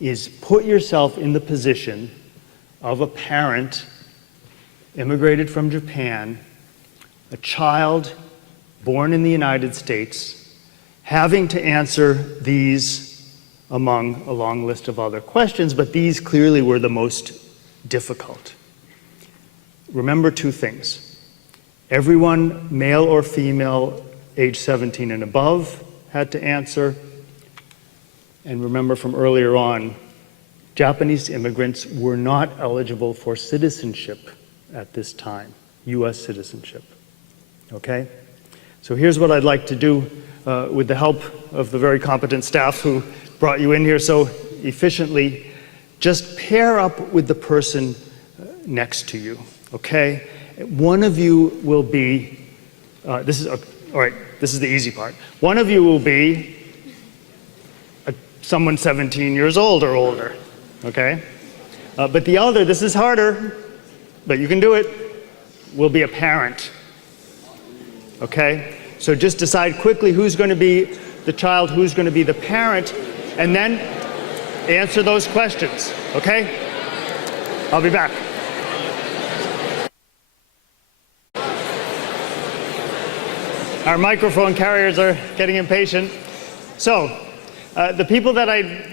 is put yourself in the position of a parent immigrated from Japan, a child born in the United States, having to answer these among a long list of other questions, but these clearly were the most difficult. Remember two things. Everyone, male or female, age 17 and above, had to answer. And remember from earlier on, Japanese immigrants were not eligible for citizenship at this time, US citizenship. Okay? So here's what I'd like to do with the help of the very competent staff who brought you in here so efficiently. Just pair up with the person next to you, okay? One of you will be, all right, this is the easy part. One of you will be someone 17 years old or older, okay? But the other, this is harder, but you can do it, will be a parent, okay? So just decide quickly who's going to be the child, who's going to be the parent, and then answer those questions, okay? I'll be back. Our microphone carriers are getting impatient. So, the people that I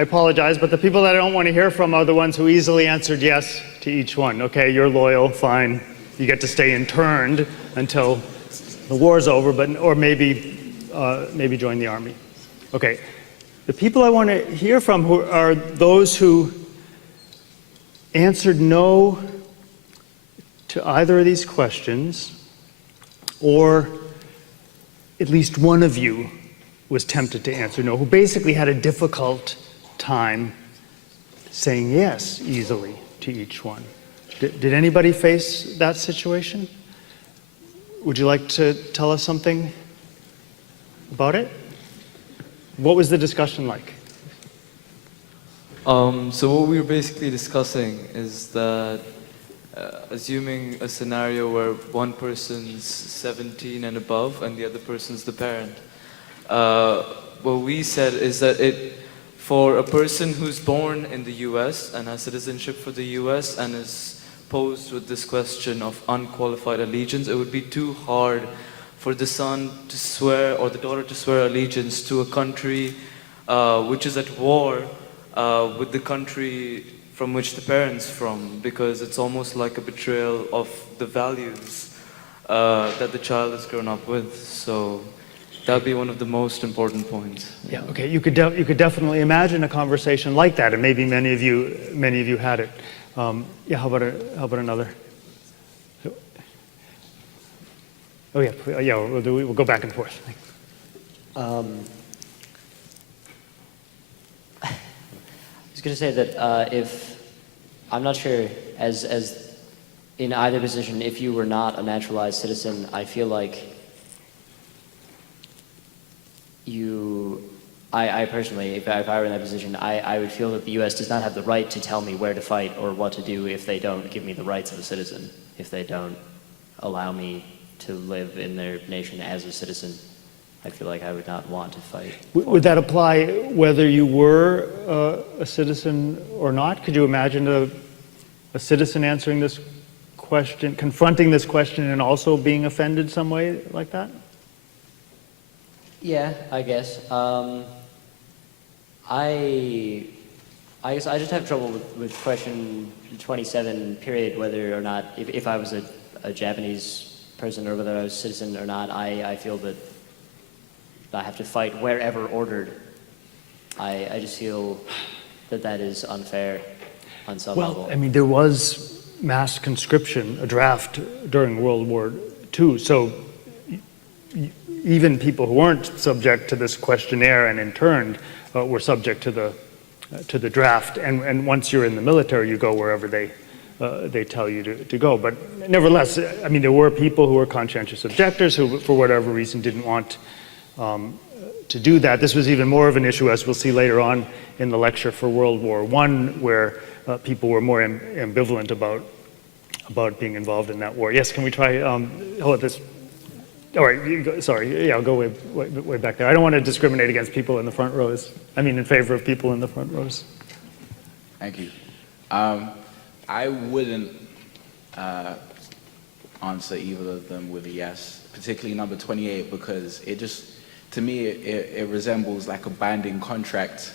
apologize, but the people that I don't want to hear from are the ones who easily answered yes to each one. Okay, you're loyal, fine. You get to stay interned until the war's over, or maybe join the army. Okay, the people I want to hear from are those who answered no to either of these questions, or at least one of you was tempted to answer no, who basically had a difficult time saying yes easily to each one. Did anybody face that situation? Would you like to tell us something about it? What was the discussion like? So what we were basically discussing is that assuming a scenario where one person's 17 and above and the other person's the parent, what we said is that for a person who's born in the US and has citizenship for the US and is posed with this question of unqualified allegiance, it would be too hard for the son to swear or the daughter to swear allegiance to a country which is at war with the country from which the parent's from, because it's almost like a betrayal of the values that the child has grown up with. So that'd be one of the most important points. Yeah. Okay. You could definitely imagine a conversation like that, and maybe many of you had it. Yeah. How about another? Oh yeah. Yeah. We'll go back and forth. I was going to say that if, I'm not sure, as in either position, if you were not a naturalized citizen, I feel like I personally, if I were in that position, I would feel that the U.S. does not have the right to tell me where to fight or what to do if they don't give me the rights of a citizen, if they don't allow me to live in their nation as a citizen. I feel like I would not want to fight. Would that apply whether you were a citizen or not? Could you imagine a citizen answering this question, confronting this question, and also being offended some way like that? Yeah, I guess. I guess I just have trouble with question 27, period, whether or not, if I was a Japanese person or whether I was a citizen or not, I feel that I have to fight wherever ordered. I just feel that is unfair on some level. Well, I mean, there was mass conscription, a draft during World War II, so even people who weren't subject to this questionnaire and interned were subject to the draft. And once you're in the military, you go wherever they tell you to go. But nevertheless, I mean, there were people who were conscientious objectors who, for whatever reason, didn't want to do that. This was even more of an issue, as we'll see later on in the lecture, for World War I, where people were more ambivalent about being involved in that war. Yes, can we try, hold this. All right, sorry, yeah, I'll go way back there. I don't want to discriminate against people in the front rows. I mean, in favor of people in the front rows. Thank you. I wouldn't answer either of them with a yes, particularly number 28, because it just, to me, it resembles like a binding contract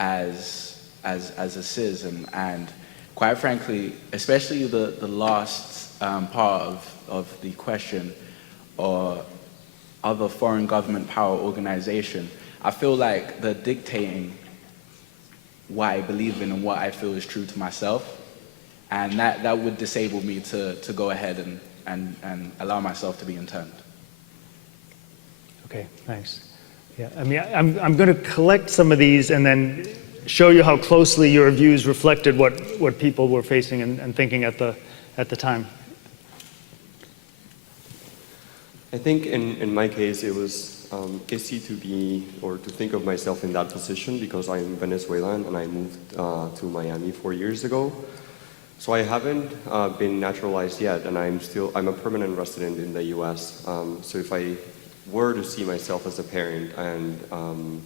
as a citizen. And quite frankly, especially the last part of the question, or other foreign government power organization, I feel like they're dictating what I believe in and what I feel is true to myself. And that would disable me to go ahead and allow myself to be interned. Okay, thanks. Yeah, I mean, I'm going to collect some of these and then show you how closely your views reflected what people were facing and thinking at the time. I think in my case, it was easy to be, or to think of myself in that position because I'm Venezuelan and I moved to Miami 4 years ago. So I haven't been naturalized yet, and I'm a permanent resident in the US. So if I were to see myself as a parent and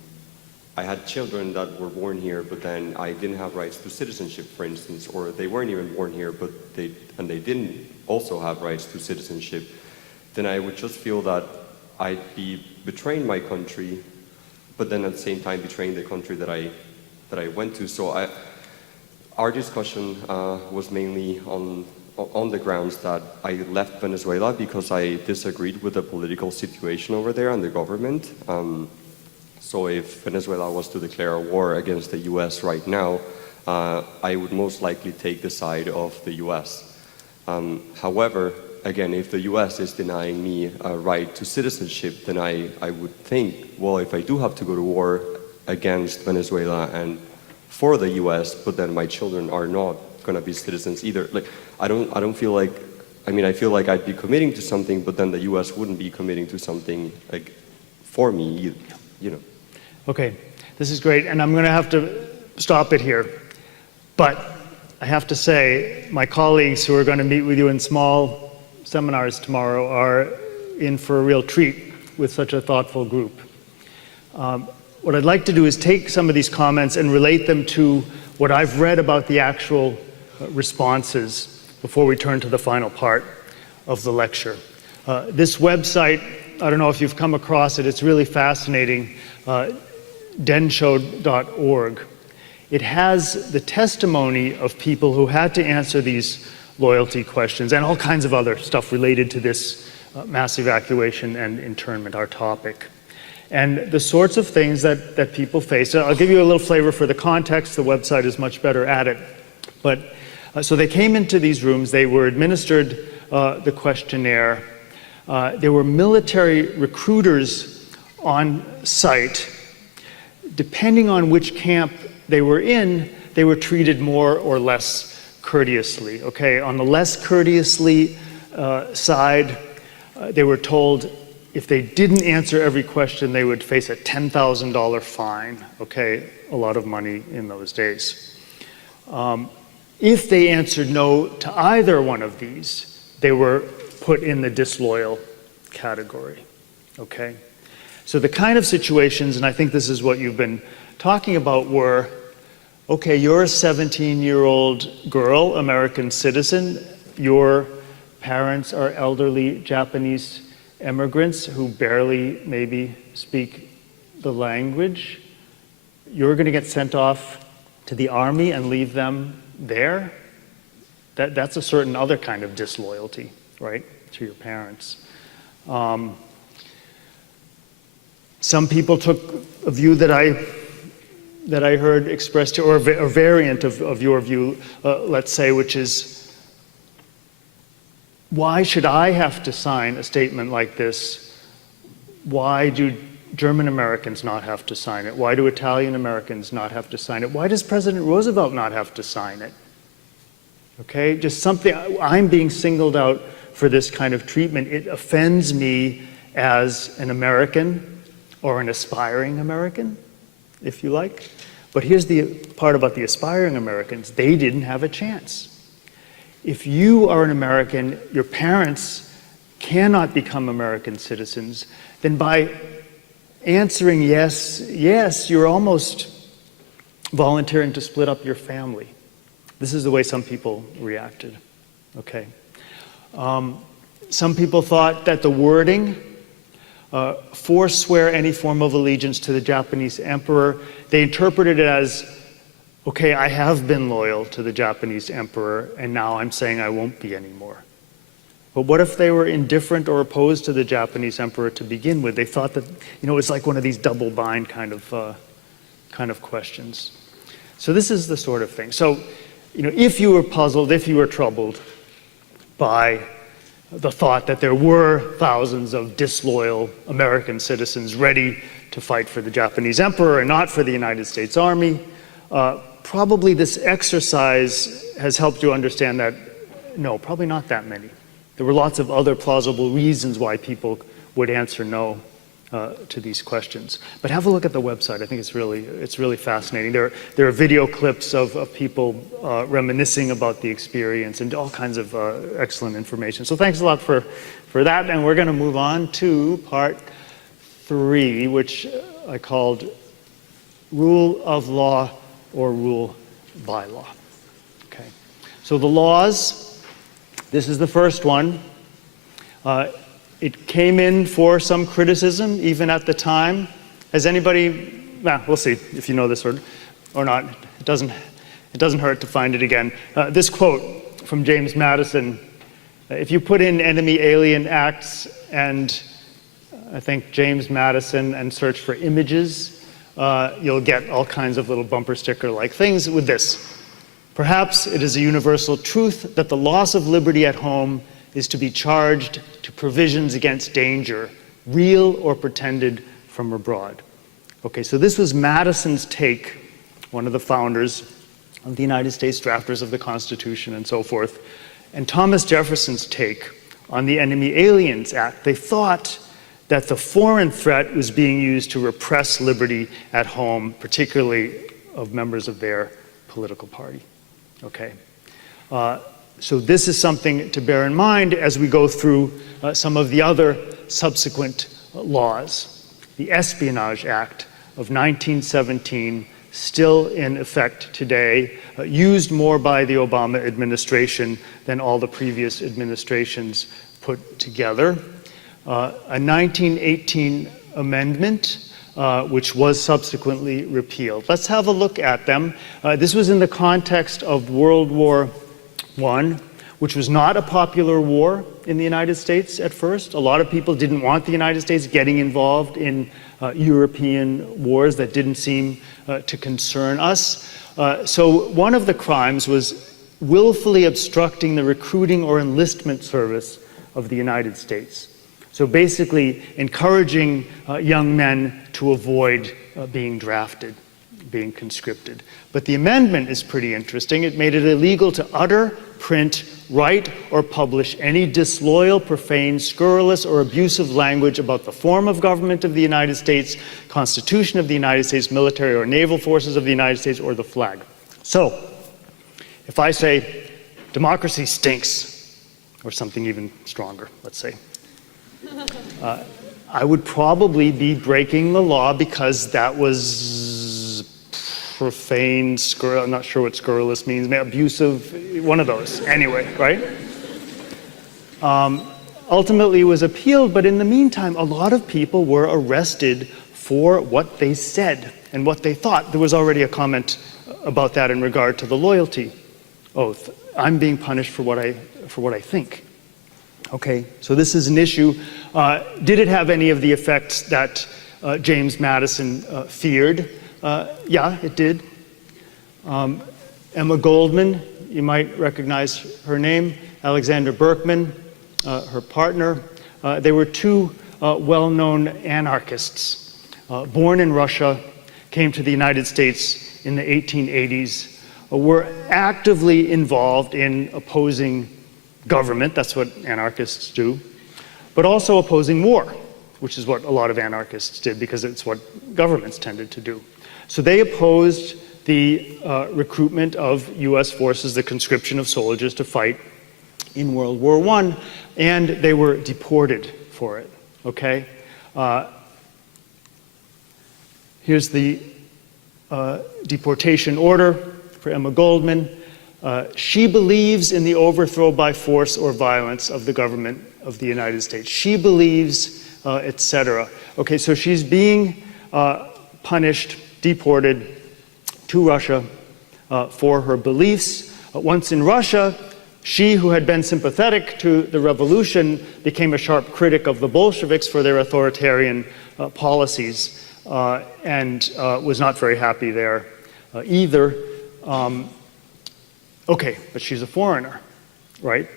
I had children that were born here, but then I didn't have rights to citizenship, for instance, or they weren't even born here, but they didn't also have rights to citizenship, then I would just feel that I'd be betraying my country, but then at the same time betraying the country that I went to. So our discussion was mainly on the grounds that I left Venezuela because I disagreed with the political situation over there and the government. So if Venezuela was to declare a war against the US right now, I would most likely take the side of the US. However, again, if the US is denying me a right to citizenship, then I would think, well, if I do have to go to war against Venezuela and for the US, but then my children are not going to be citizens either. Like, I don't feel like, I feel like I'd be committing to something, but then the US wouldn't be committing to something like for me either, you know. Okay, this is great, and I'm going to have to stop it here. But I have to say, my colleagues who are going to meet with you in small seminars tomorrow are in for a real treat with such a thoughtful group. What I'd like to do is take some of these comments and relate them to what I've read about the actual responses before we turn to the final part of the lecture. This website, I don't know if you've come across it, it's really fascinating, densho.org. It has the testimony of people who had to answer these loyalty questions and all kinds of other stuff related to this mass evacuation and internment, our topic. And the sorts of things that people face. I'll give you a little flavor for the context. The website is much better at it. But so they came into these rooms, they were administered the questionnaire. There were military recruiters on site. Depending on which camp they were in, they were treated more or less courteously. Okay, on the less courteously side, they were told if they didn't answer every question, they would face a $10,000 fine. Okay, a lot of money in those days. If they answered no to either one of these, they were put in the disloyal category. Okay, so the kind of situations, and I think this is what you've been talking about, were, okay, you're a 17-year-old girl, American citizen. Your parents are elderly Japanese immigrants who barely maybe speak the language. You're going to get sent off to the army and leave them there? That's a certain other kind of disloyalty, right, to your parents. Some people took a view that I heard expressed, or a variant of your view, let's say, which is, why should I have to sign a statement like this? Why do German Americans not have to sign it? Why do Italian Americans not have to sign it? Why does President Roosevelt not have to sign it? Okay, just something, I'm being singled out for this kind of treatment. It offends me as an American, or an aspiring American, if you like. But here's the part about the aspiring Americans. They didn't have a chance. If you are an American, your parents cannot become American citizens, then by answering yes, yes, you're almost volunteering to split up your family. This is the way some people reacted, okay? Some people thought that the wording, forswear any form of allegiance to the Japanese emperor, they interpreted it as, okay, I have been loyal to the Japanese emperor, and now I'm saying I won't be anymore. But what if they were indifferent or opposed to the Japanese emperor to begin with? They thought that, it's like one of these double bind kind of questions. So this is the sort of thing. So, if you were puzzled, if you were troubled by the thought that there were thousands of disloyal American citizens ready to fight for the Japanese emperor and not for the United States Army, probably this exercise has helped you understand that, no, probably not that many. There were lots of other plausible reasons why people would answer no to these questions. But have a look at the website. I think it's really fascinating. There are video clips of people reminiscing about the experience and all kinds of excellent information. So thanks a lot for that. And we're going to move on to part 3, which I called Rule of Law or Rule by Law. Okay. So the laws, this is the first one. It came in for some criticism, even at the time. Has anybody, we'll see if you know this or not. It doesn't hurt to find it again. This quote from James Madison, if you put in enemy alien acts and I think James Madison and search for images, you'll get all kinds of little bumper sticker-like things with this. Perhaps it is a universal truth that the loss of liberty at home is to be charged to provisions against danger, real or pretended, from abroad. Okay, so this was Madison's take, one of the founders of the United States, drafters of the Constitution and so forth, and Thomas Jefferson's take on the Enemy Aliens Act. They thought that the foreign threat was being used to repress liberty at home, particularly of members of their political party. Okay. So this is something to bear in mind as we go through some of the other subsequent laws. The Espionage Act of 1917, still in effect today, used more by the Obama administration than all the previous administrations put together. A 1918 amendment, which was subsequently repealed. Let's have a look at them. This was in the context of World War I, which was not a popular war in the United States at first. A lot of people didn't want the United States getting involved in European wars that didn't seem to concern us. So one of the crimes was willfully obstructing the recruiting or enlistment service of the United States. So basically encouraging young men to avoid being drafted, being conscripted. But the amendment is pretty interesting. It made it illegal to utter, print, write, or publish any disloyal, profane, scurrilous, or abusive language about the form of government of the United States, Constitution of the United States, military or naval forces of the United States, or the flag. So, if I say, democracy stinks, or something even stronger, let's say, I would probably be breaking the law because that was profane, scurrilous, I'm not sure what scurrilous means, abusive, one of those, anyway, right? Ultimately it was appealed, but in the meantime, a lot of people were arrested for what they said and what they thought. There was already a comment about that in regard to the loyalty oath. I'm being punished for what I think. Okay, so this is an issue. Did it have any of the effects that James Madison feared? Yeah, it did. Emma Goldman, you might recognize her name, Alexander Berkman, her partner. They were two well-known anarchists, born in Russia, came to the United States in the 1880s, were actively involved in opposing government, that's what anarchists do, but also opposing war, which is what a lot of anarchists did because it's what governments tended to do. So they opposed the recruitment of US forces, the conscription of soldiers to fight in World War I, and they were deported for it, okay? Here's the deportation order for Emma Goldman. She believes in the overthrow by force or violence of the government of the United States. She believes, etc. Okay, so she's being punished, deported to Russia for her beliefs. Once in Russia, she, who had been sympathetic to the revolution, became a sharp critic of the Bolsheviks for their authoritarian policies and was not very happy there either. Okay, but she's a foreigner, right?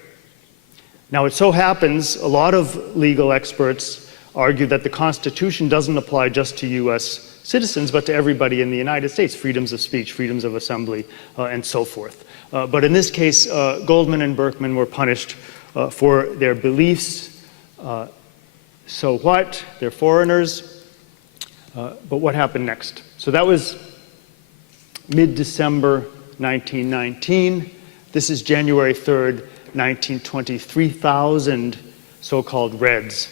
Now, it so happens a lot of legal experts argue that the Constitution doesn't apply just to US citizens, but to everybody in the United States, freedoms of speech, freedoms of assembly, and so forth. But in this case, Goldman and Berkman were punished for their beliefs So what? They're foreigners. But what happened next? So that was mid-December 1919. This is January 3rd, 1920. 3,000 so-called Reds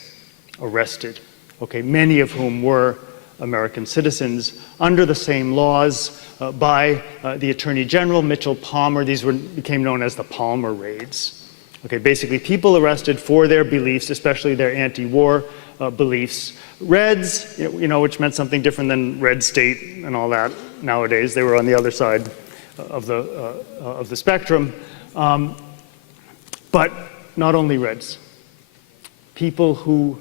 arrested. Okay, many of whom were American citizens under the same laws by the Attorney General, Mitchell Palmer. These became known as the Palmer Raids. Okay, basically people arrested for their beliefs, especially their anti-war beliefs. Reds, which meant something different than red state and all that nowadays. They were on the other side of the spectrum. But not only Reds. People who,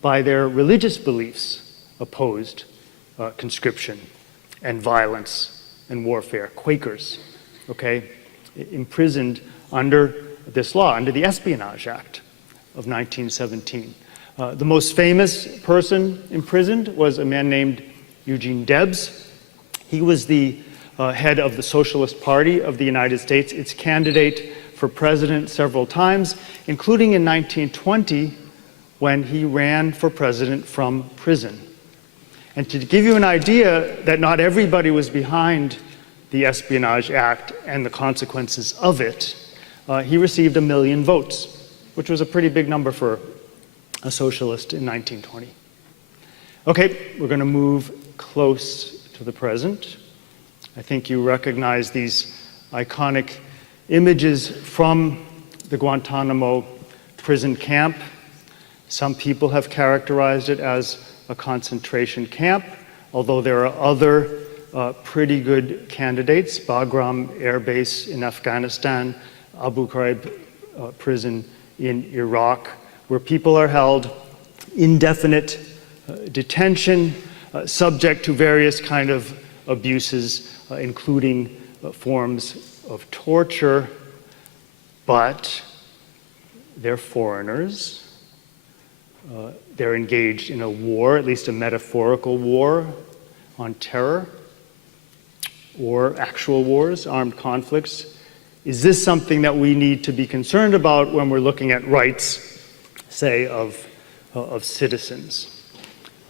by their religious beliefs, opposed conscription and violence and warfare. Quakers, okay, imprisoned under this law, under the Espionage Act of 1917. The most famous person imprisoned was a man named Eugene Debs. He was the head of the Socialist Party of the United States, its candidate for president several times, including in 1920 when he ran for president from prison. And to give you an idea that not everybody was behind the Espionage Act and the consequences of it, he received 1 million votes, which was a pretty big number for a socialist in 1920. Okay, we're going to move close to the present. I think you recognize these iconic images from the Guantanamo prison camp. Some people have characterized it as a concentration camp, although there are other pretty good candidates. Bagram Air Base in Afghanistan, Abu Ghraib prison in Iraq, where people are held indefinite detention, subject to various kind of abuses, including forms of torture, but they're foreigners. They're engaged in a war, at least a metaphorical war, on terror, or actual wars, armed conflicts. Is this something that we need to be concerned about when we're looking at rights, say, of citizens?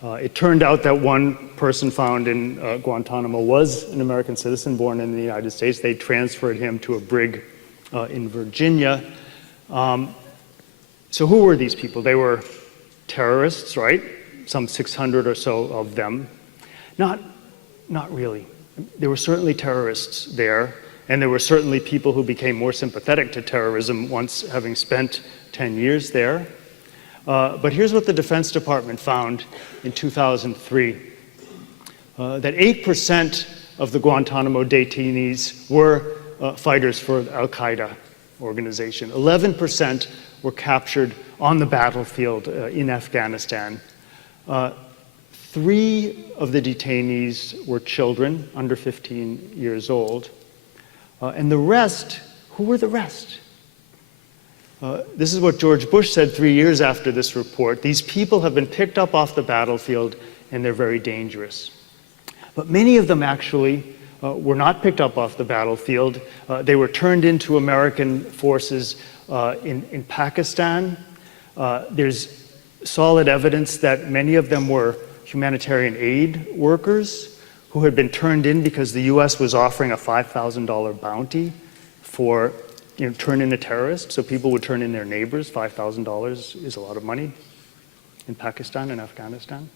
It turned out that one person found in Guantanamo was an American citizen born in the United States. They transferred him to a brig in Virginia. So who were these people? They were terrorists, right? Some 600 or so of them. Not really. There were certainly terrorists there, and there were certainly people who became more sympathetic to terrorism once having spent 10 years there. But here's what the Defense Department found in 2003. That 8% of the Guantanamo detainees were fighters for the Al-Qaeda organization. 11% were captured on the battlefield in Afghanistan. 3 of the detainees were children under 15 years old. And the rest, who were the rest? This is what George Bush said 3 years after this report. These people have been picked up off the battlefield and they're very dangerous. But many of them actually were not picked up off the battlefield. They were turned into American forces in Pakistan. There's solid evidence that many of them were humanitarian aid workers who had been turned in because the US was offering a $5,000 bounty for turn in a terrorist, so people would turn in their neighbors. $5,000 is a lot of money in Pakistan and Afghanistan.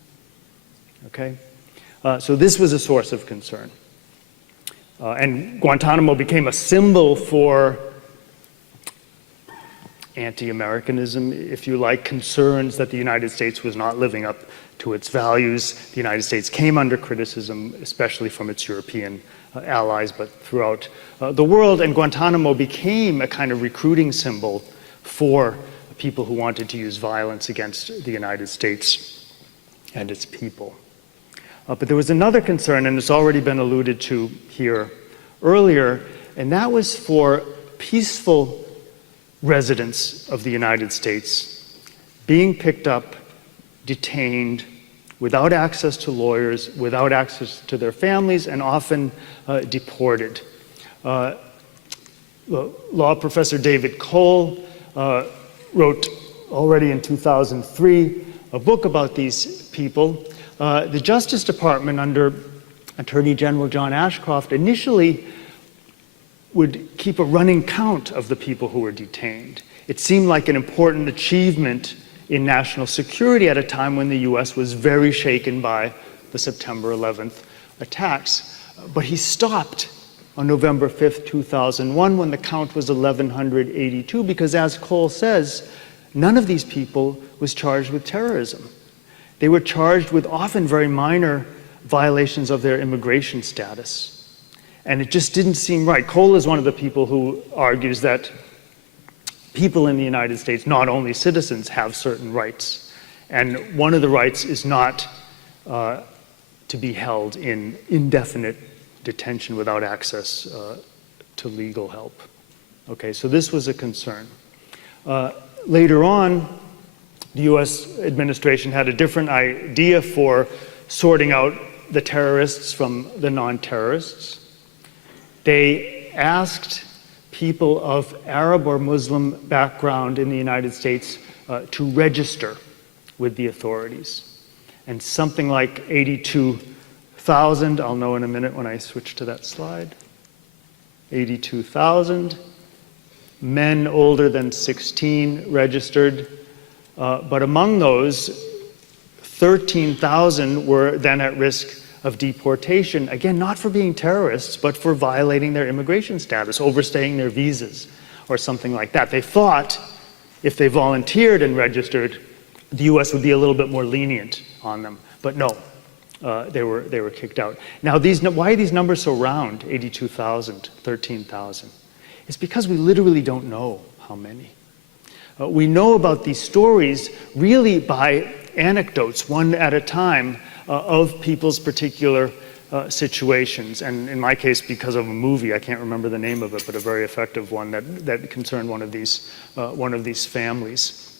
Okay? So this was a source of concern. And Guantanamo became a symbol for anti-Americanism, if you like, concerns that the United States was not living up to its values. The United States came under criticism, especially from its European allies, but throughout the world. And Guantanamo became a kind of recruiting symbol for people who wanted to use violence against the United States and its people. But there was another concern, and it's already been alluded to here earlier, and that was for peaceful residents of the United States being picked up, detained, without access to lawyers, without access to their families, and often deported. Law professor David Cole wrote already in 2003 a book about these people. The Justice Department under Attorney General John Ashcroft initially would keep a running count of the people who were detained. It seemed like an important achievement in national security at a time when the US was very shaken by the September 11th attacks. But he stopped on November 5th, 2001, when the count was 1,182, because as Cole says, none of these people was charged with terrorism. They were charged with often very minor violations of their immigration status. And it just didn't seem right. Cole is one of the people who argues that people in the United States, not only citizens, have certain rights. And one of the rights is not to be held in indefinite detention without access to legal help. Okay, so this was a concern. Later on, the US administration had a different idea for sorting out the terrorists from the non-terrorists. They asked people of Arab or Muslim background in the United States to register with the authorities. And something like 82,000, I'll know in a minute when I switch to that slide, 82,000 men older than 16 registered, but among those, 13,000 were then at risk of deportation, again, not for being terrorists, but for violating their immigration status, overstaying their visas, or something like that. They thought if they volunteered and registered, the US would be a little bit more lenient on them, but no, they were kicked out. Now, why are these numbers so round, 82,000, 13,000? It's because we literally don't know how many. We know about these stories really by anecdotes, one at a time, of people's particular situations. And in my case, because of a movie, I can't remember the name of it, but a very effective one that concerned one of these families.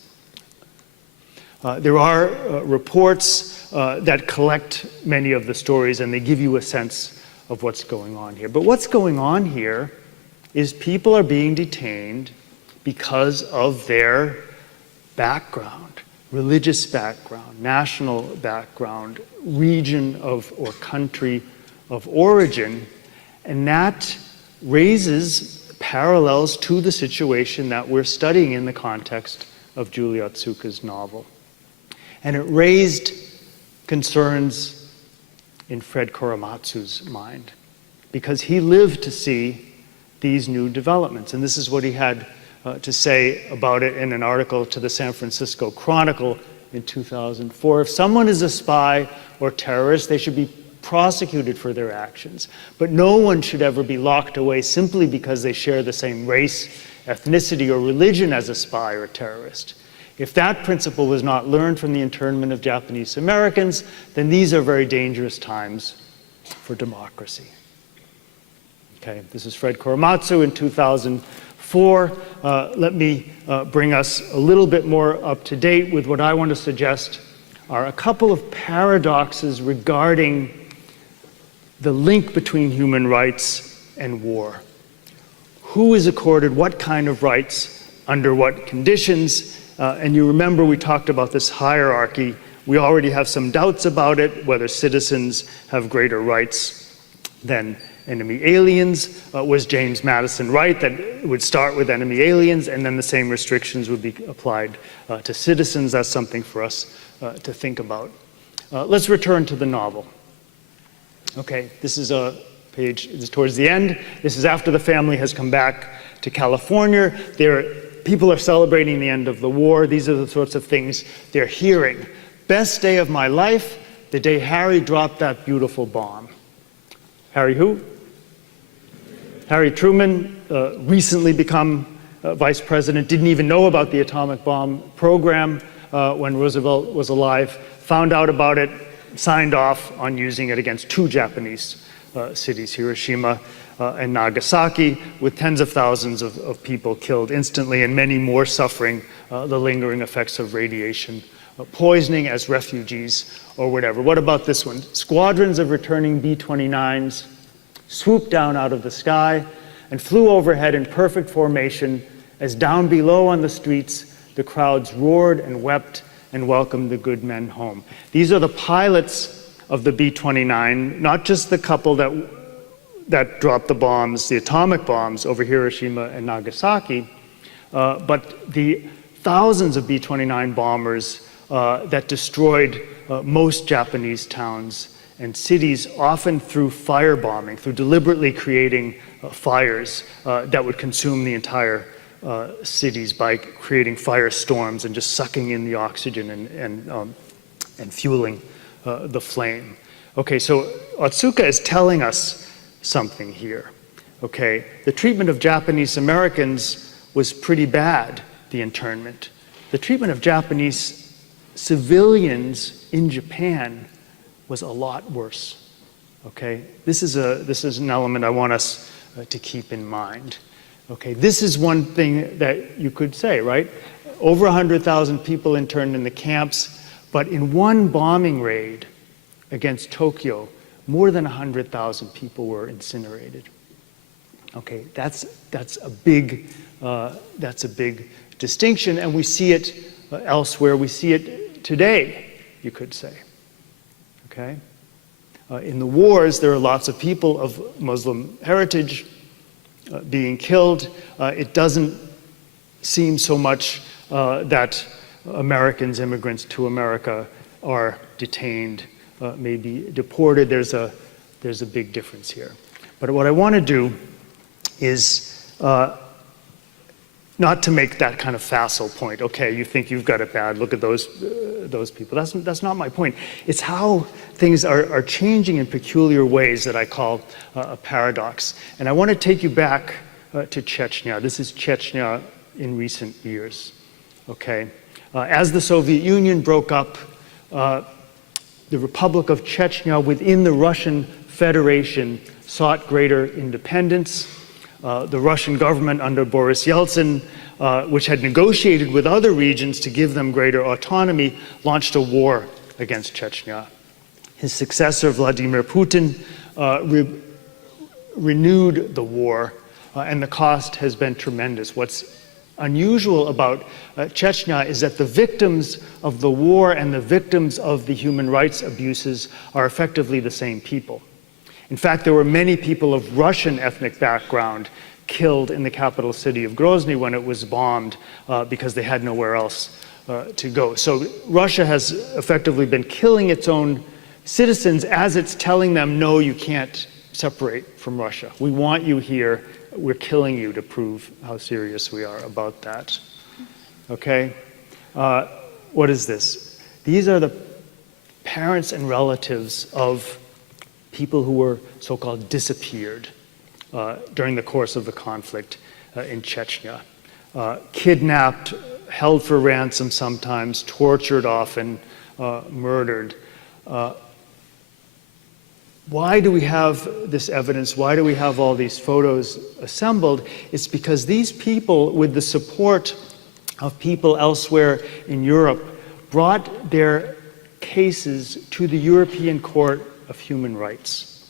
There are reports that collect many of the stories, and they give you a sense of what's going on here. But what's going on here is people are being detained because of their background, religious background, national background, region of or country of origin, and that raises parallels to the situation that we're studying in the context of Julie Otsuka's novel. And it raised concerns in Fred Korematsu's mind, because he lived to see these new developments. And this is what he had to say about it in an article to the San Francisco Chronicle in 2004. If someone is a spy or terrorist, they should be prosecuted for their actions. But no one should ever be locked away simply because they share the same race, ethnicity, or religion as a spy or terrorist. If that principle was not learned from the internment of Japanese Americans, then these are very dangerous times for democracy. Okay, this is Fred Korematsu in 2004. Let me bring us a little bit more up to date with what I want to suggest are a couple of paradoxes regarding the link between human rights and war. Who is accorded what kind of rights under what conditions? And you remember we talked about this hierarchy. We already have some doubts about it, whether citizens have greater rights than enemy aliens. Was James Madison right that it would start with enemy aliens and then the same restrictions would be applied to citizens? That's something for us to think about. Let's return to the novel. Okay, this is a page, this is towards the end. This is after the family has come back to California. People are celebrating the end of the war. These are the sorts of things they're hearing. Best day of my life, the day Harry dropped that beautiful bomb. Harry who? Harry Truman, recently become vice president, didn't even know about the atomic bomb program when Roosevelt was alive, found out about it, signed off on using it against two Japanese cities, Hiroshima and Nagasaki, with tens of thousands of people killed instantly and many more suffering the lingering effects of radiation poisoning as refugees or whatever. What about this one? Squadrons of returning B-29s swooped down out of the sky and flew overhead in perfect formation as down below on the streets the crowds roared and wept and welcome the good men home. These are the pilots of the B-29, not just the couple that dropped the bombs, the atomic bombs over Hiroshima and Nagasaki, but the thousands of B-29 bombers that destroyed most Japanese towns and cities, often through firebombing, through deliberately creating fires that would consume the entire cities by creating firestorms and just sucking in the oxygen and fueling the flame. Okay, so Otsuka is telling us something here. Okay, the treatment of Japanese Americans was pretty bad, the internment. The treatment of Japanese civilians in Japan was a lot worse. Okay, this is an element I want us to keep in mind. Okay, this is one thing that you could say, right? Over 100,000 people interned in the camps, but in one bombing raid against Tokyo, more than 100,000 people were incinerated. Okay, that's a big distinction, and we see it elsewhere. We see it today, you could say. Okay, in the wars, there are lots of people of Muslim heritage being killed. It doesn't seem so much that Americans, immigrants to America, are detained, maybe deported. There's a big difference here. But what I want to do is not to make that kind of facile point. Okay, you think you've got it bad. Look at those people. That's not my point. It's how things are changing in peculiar ways that I call a paradox. And I want to take you back to Chechnya. This is Chechnya in recent years. Okay, as the Soviet Union broke up, the Republic of Chechnya within the Russian Federation sought greater independence. The Russian government under Boris Yeltsin, which had negotiated with other regions to give them greater autonomy, launched a war against Chechnya. His successor, Vladimir Putin, renewed the war, and the cost has been tremendous. What's unusual about Chechnya is that the victims of the war and the victims of the human rights abuses are effectively the same people. In fact, there were many people of Russian ethnic background killed in the capital city of Grozny when it was bombed because they had nowhere else to go. So Russia has effectively been killing its own citizens as it's telling them, no, you can't separate from Russia. We want you here. We're killing you to prove how serious we are about that. Okay? What is this? These are the parents and relatives of people who were so-called disappeared during the course of the conflict in Chechnya. Kidnapped, held for ransom sometimes, tortured often, murdered. Why do we have this evidence? Why do we have all these photos assembled? It's because these people, with the support of people elsewhere in Europe, brought their cases to the European Court of Human Rights.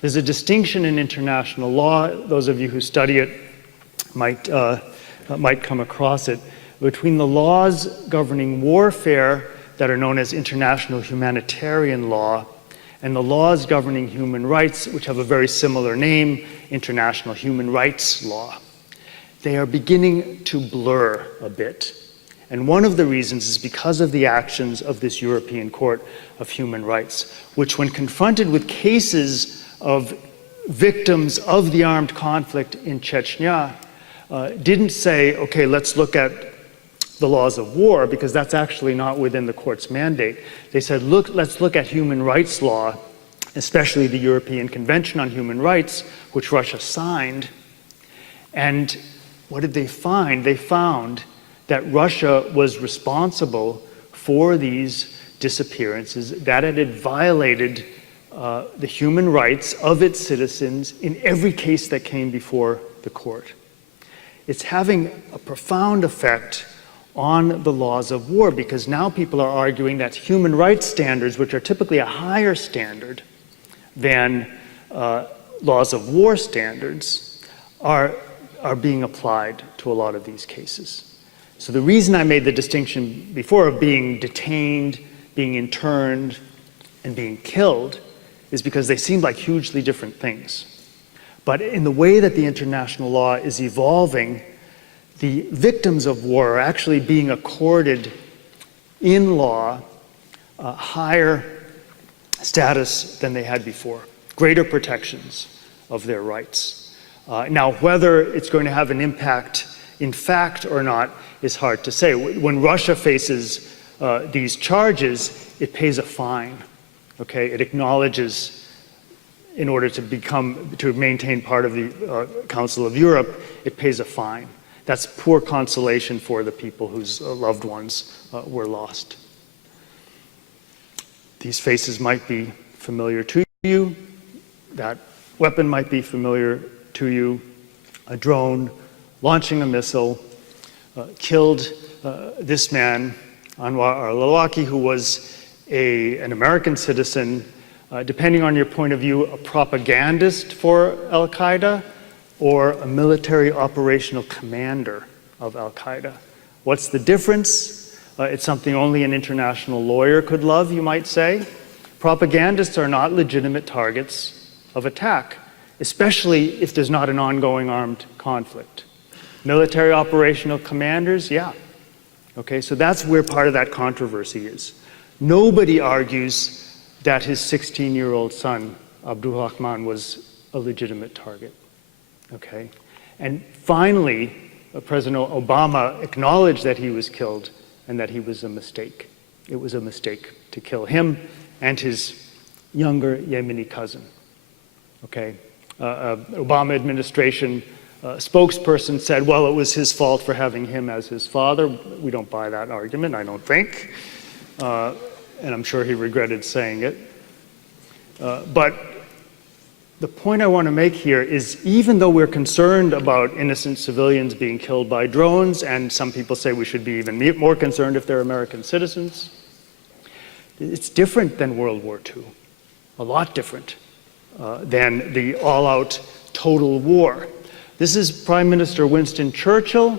There's a distinction in international law, those of you who study it might come across it, between the laws governing warfare that are known as international humanitarian law and the laws governing human rights, which have a very similar name, international human rights law. They are beginning to blur a bit. And one of the reasons is because of the actions of this European Court of Human Rights, which when confronted with cases of victims of the armed conflict in Chechnya, didn't say, okay, let's look at the laws of war, because that's actually not within the court's mandate. They said, look, let's look at human rights law, especially the European Convention on Human Rights, which Russia signed. And what did they find? They found that Russia was responsible for these disappearances, that it had violated the human rights of its citizens in every case that came before the court. It's having a profound effect on the laws of war, because now people are arguing that human rights standards, which are typically a higher standard than laws of war standards, are being applied to a lot of these cases. So the reason I made the distinction before of being detained, being interned, and being killed is because they seem like hugely different things. But in the way that the international law is evolving, the victims of war are actually being accorded in law a higher status than they had before, greater protections of their rights. Now, whether it's going to have an impact in fact or not is hard to say. When Russia faces these charges, it pays a fine, okay? It acknowledges, in order to maintain part of the Council of Europe, it pays a fine. That's poor consolation for the people whose loved ones were lost. These faces might be familiar to you. That weapon might be familiar to you. A drone launching a missile killed this man, Anwar al-Awlaki, who was an American citizen, depending on your point of view, a propagandist for Al-Qaeda or a military operational commander of Al-Qaeda. What's the difference? It's something only an international lawyer could love, you might say. Propagandists are not legitimate targets of attack, especially if there's not an ongoing armed conflict. Military operational commanders, yeah. Okay, so that's where part of that controversy is. Nobody argues that his 16-year-old son, Abdul Rahman, was a legitimate target. Okay, and finally, President Obama acknowledged that he was killed and that he was a mistake. It was a mistake to kill him and his younger Yemeni cousin. Okay, Obama administration spokesperson said, well, it was his fault for having him as his father. We don't buy that argument, I don't think. And I'm sure he regretted saying it. But the point I want to make here is, even though we're concerned about innocent civilians being killed by drones, and some people say we should be even more concerned if they're American citizens, it's different than World War II, a lot different than the all-out total war. This is Prime Minister Winston Churchill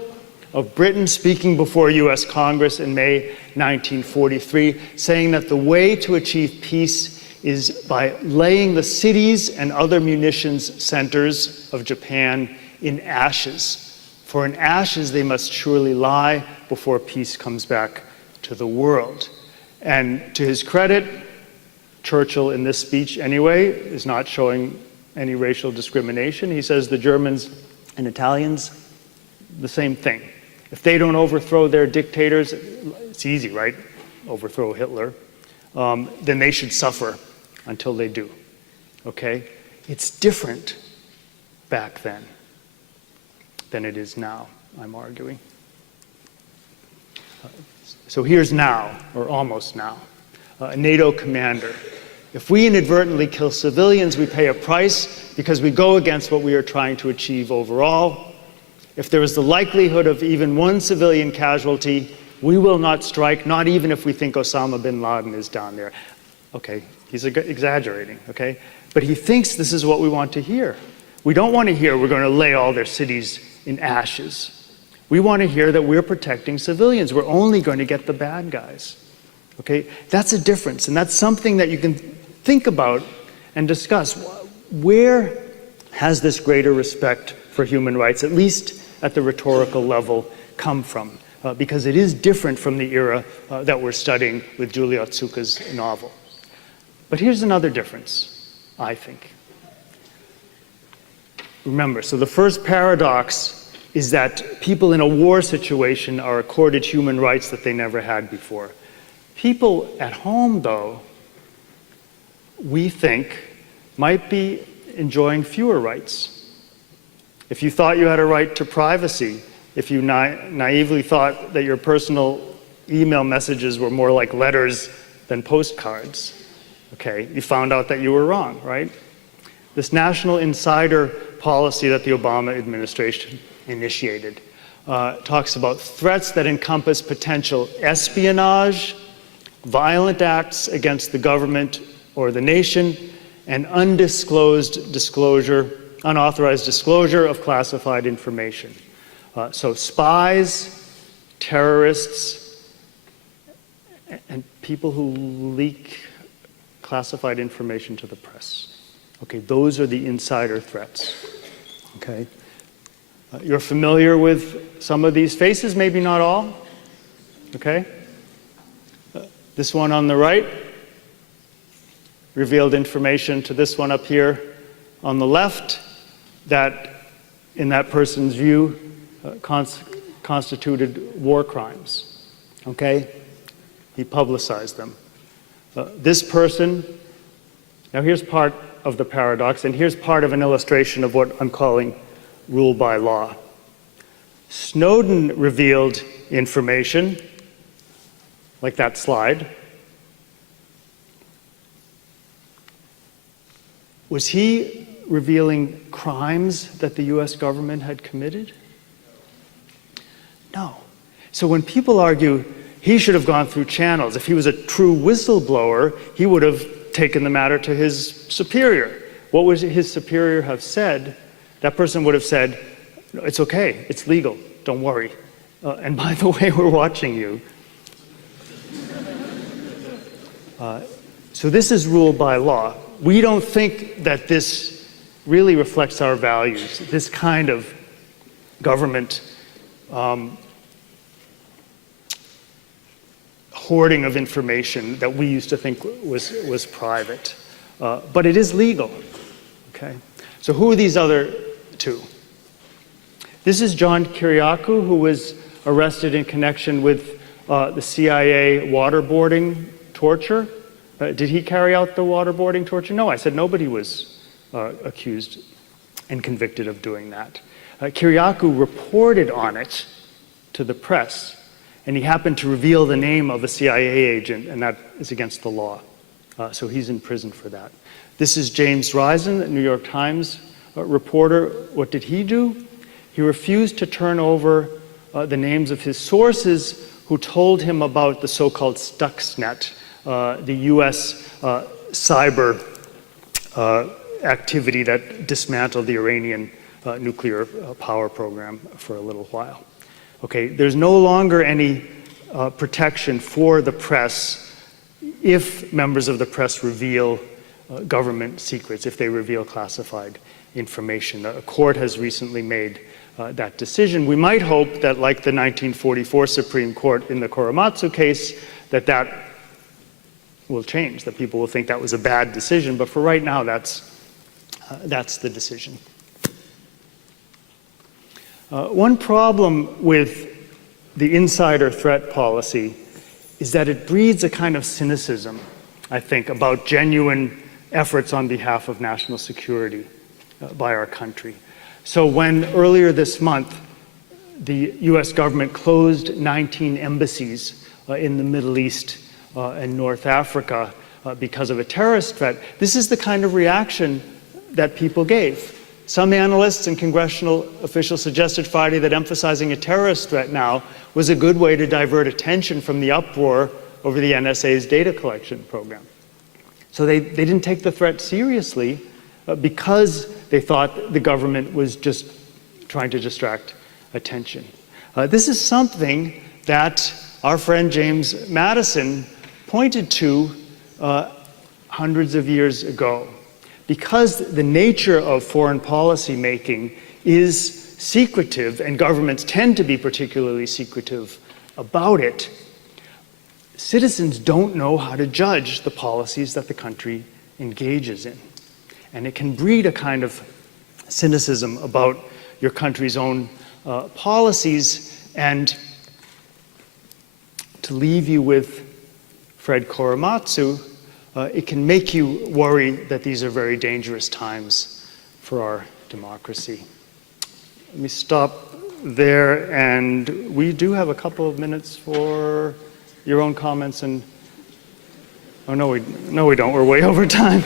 of Britain speaking before US Congress in May 1943, saying that the way to achieve peace is by laying the cities and other munitions centers of Japan in ashes. For in ashes they must surely lie before peace comes back to the world. And to his credit, Churchill in this speech anyway is not showing any racial discrimination. He says the Germans and Italians, the same thing. If they don't overthrow their dictators, it's easy, right? Overthrow Hitler. Then they should suffer until they do, okay? It's different back then than it is now, I'm arguing. So here's now, or almost now, a NATO commander. If we inadvertently kill civilians, we pay a price because we go against what we are trying to achieve overall. If there is the likelihood of even one civilian casualty, we will not strike, not even if we think Osama bin Laden is down there. Okay, he's exaggerating, okay? But he thinks this is what we want to hear. We don't want to hear we're going to lay all their cities in ashes. We want to hear that we're protecting civilians. We're only going to get the bad guys, okay? That's a difference, and that's something that you can think about and discuss. Where has this greater respect for human rights, at least at the rhetorical level, come from? Because it is different from the era that we're studying with Julie Otsuka's novel. But here's another difference, I think. Remember, so the first paradox is that people in a war situation are accorded human rights that they never had before. People at home, though, we think, might be enjoying fewer rights. If you thought you had a right to privacy, if you naively thought that your personal email messages were more like letters than postcards, okay, you found out that you were wrong, right? This national insider policy that the Obama administration initiated talks about threats that encompass potential espionage, violent acts against the government or the nation, and unauthorized disclosure of classified information. So spies, terrorists, and people who leak classified information to the press. Okay, those are the insider threats. Okay, you're familiar with some of these faces, maybe not all. Okay, this one on the right revealed information to this one up here on the left that, in that person's view, constituted war crimes. Okay, he publicized them. This person, now here's part of the paradox, and here's part of an illustration of what I'm calling rule by law. Snowden revealed information, like that slide. Was he revealing crimes that the US government had committed? No. So when people argue he should have gone through channels, if he was a true whistleblower, he would have taken the matter to his superior. What would his superior have said? That person would have said, it's okay, it's legal, don't worry. And by the way, we're watching you. So this is rule by law. We don't think that this really reflects our values, this kind of government hoarding of information that we used to think was private. But it is legal, okay? So who are these other two? This is John Kiriakou, who was arrested in connection with the CIA waterboarding torture. Did he carry out the waterboarding torture? No, I said nobody was accused and convicted of doing that. Kiriakou reported on it to the press, and he happened to reveal the name of a CIA agent, and that is against the law. So he's in prison for that. This is James Risen, a New York Times reporter. What did he do? He refused to turn over the names of his sources who told him about the so-called Stuxnet, the US cyber activity that dismantled the Iranian nuclear power program for a little while. Okay, there's no longer any protection for the press if members of the press reveal government secrets, if they reveal classified information. A court has recently made that decision. We might hope that, like the 1944 Supreme Court in the Korematsu case, that will change, that people will think that was a bad decision, but for right now, that's the decision. One problem with the insider threat policy is that it breeds a kind of cynicism, I think, about genuine efforts on behalf of national security by our country. So when earlier this month, the US government closed 19 embassies in the Middle East and North Africa because of a terrorist threat, this is the kind of reaction that people gave. Some analysts and congressional officials suggested Friday that emphasizing a terrorist threat now was a good way to divert attention from the uproar over the NSA's data collection program. So they didn't take the threat seriously because they thought the government was just trying to distract attention. This is something that our friend James Madison pointed to hundreds of years ago. Because the nature of foreign policy making is secretive, and governments tend to be particularly secretive about it, citizens don't know how to judge the policies that the country engages in. And it can breed a kind of cynicism about your country's own policies, and to leave you with Fred Korematsu, it can make you worry that these are very dangerous times for our democracy. Let me stop there, and we do have a couple of minutes for your own comments. And oh no, we don't. We're way over time.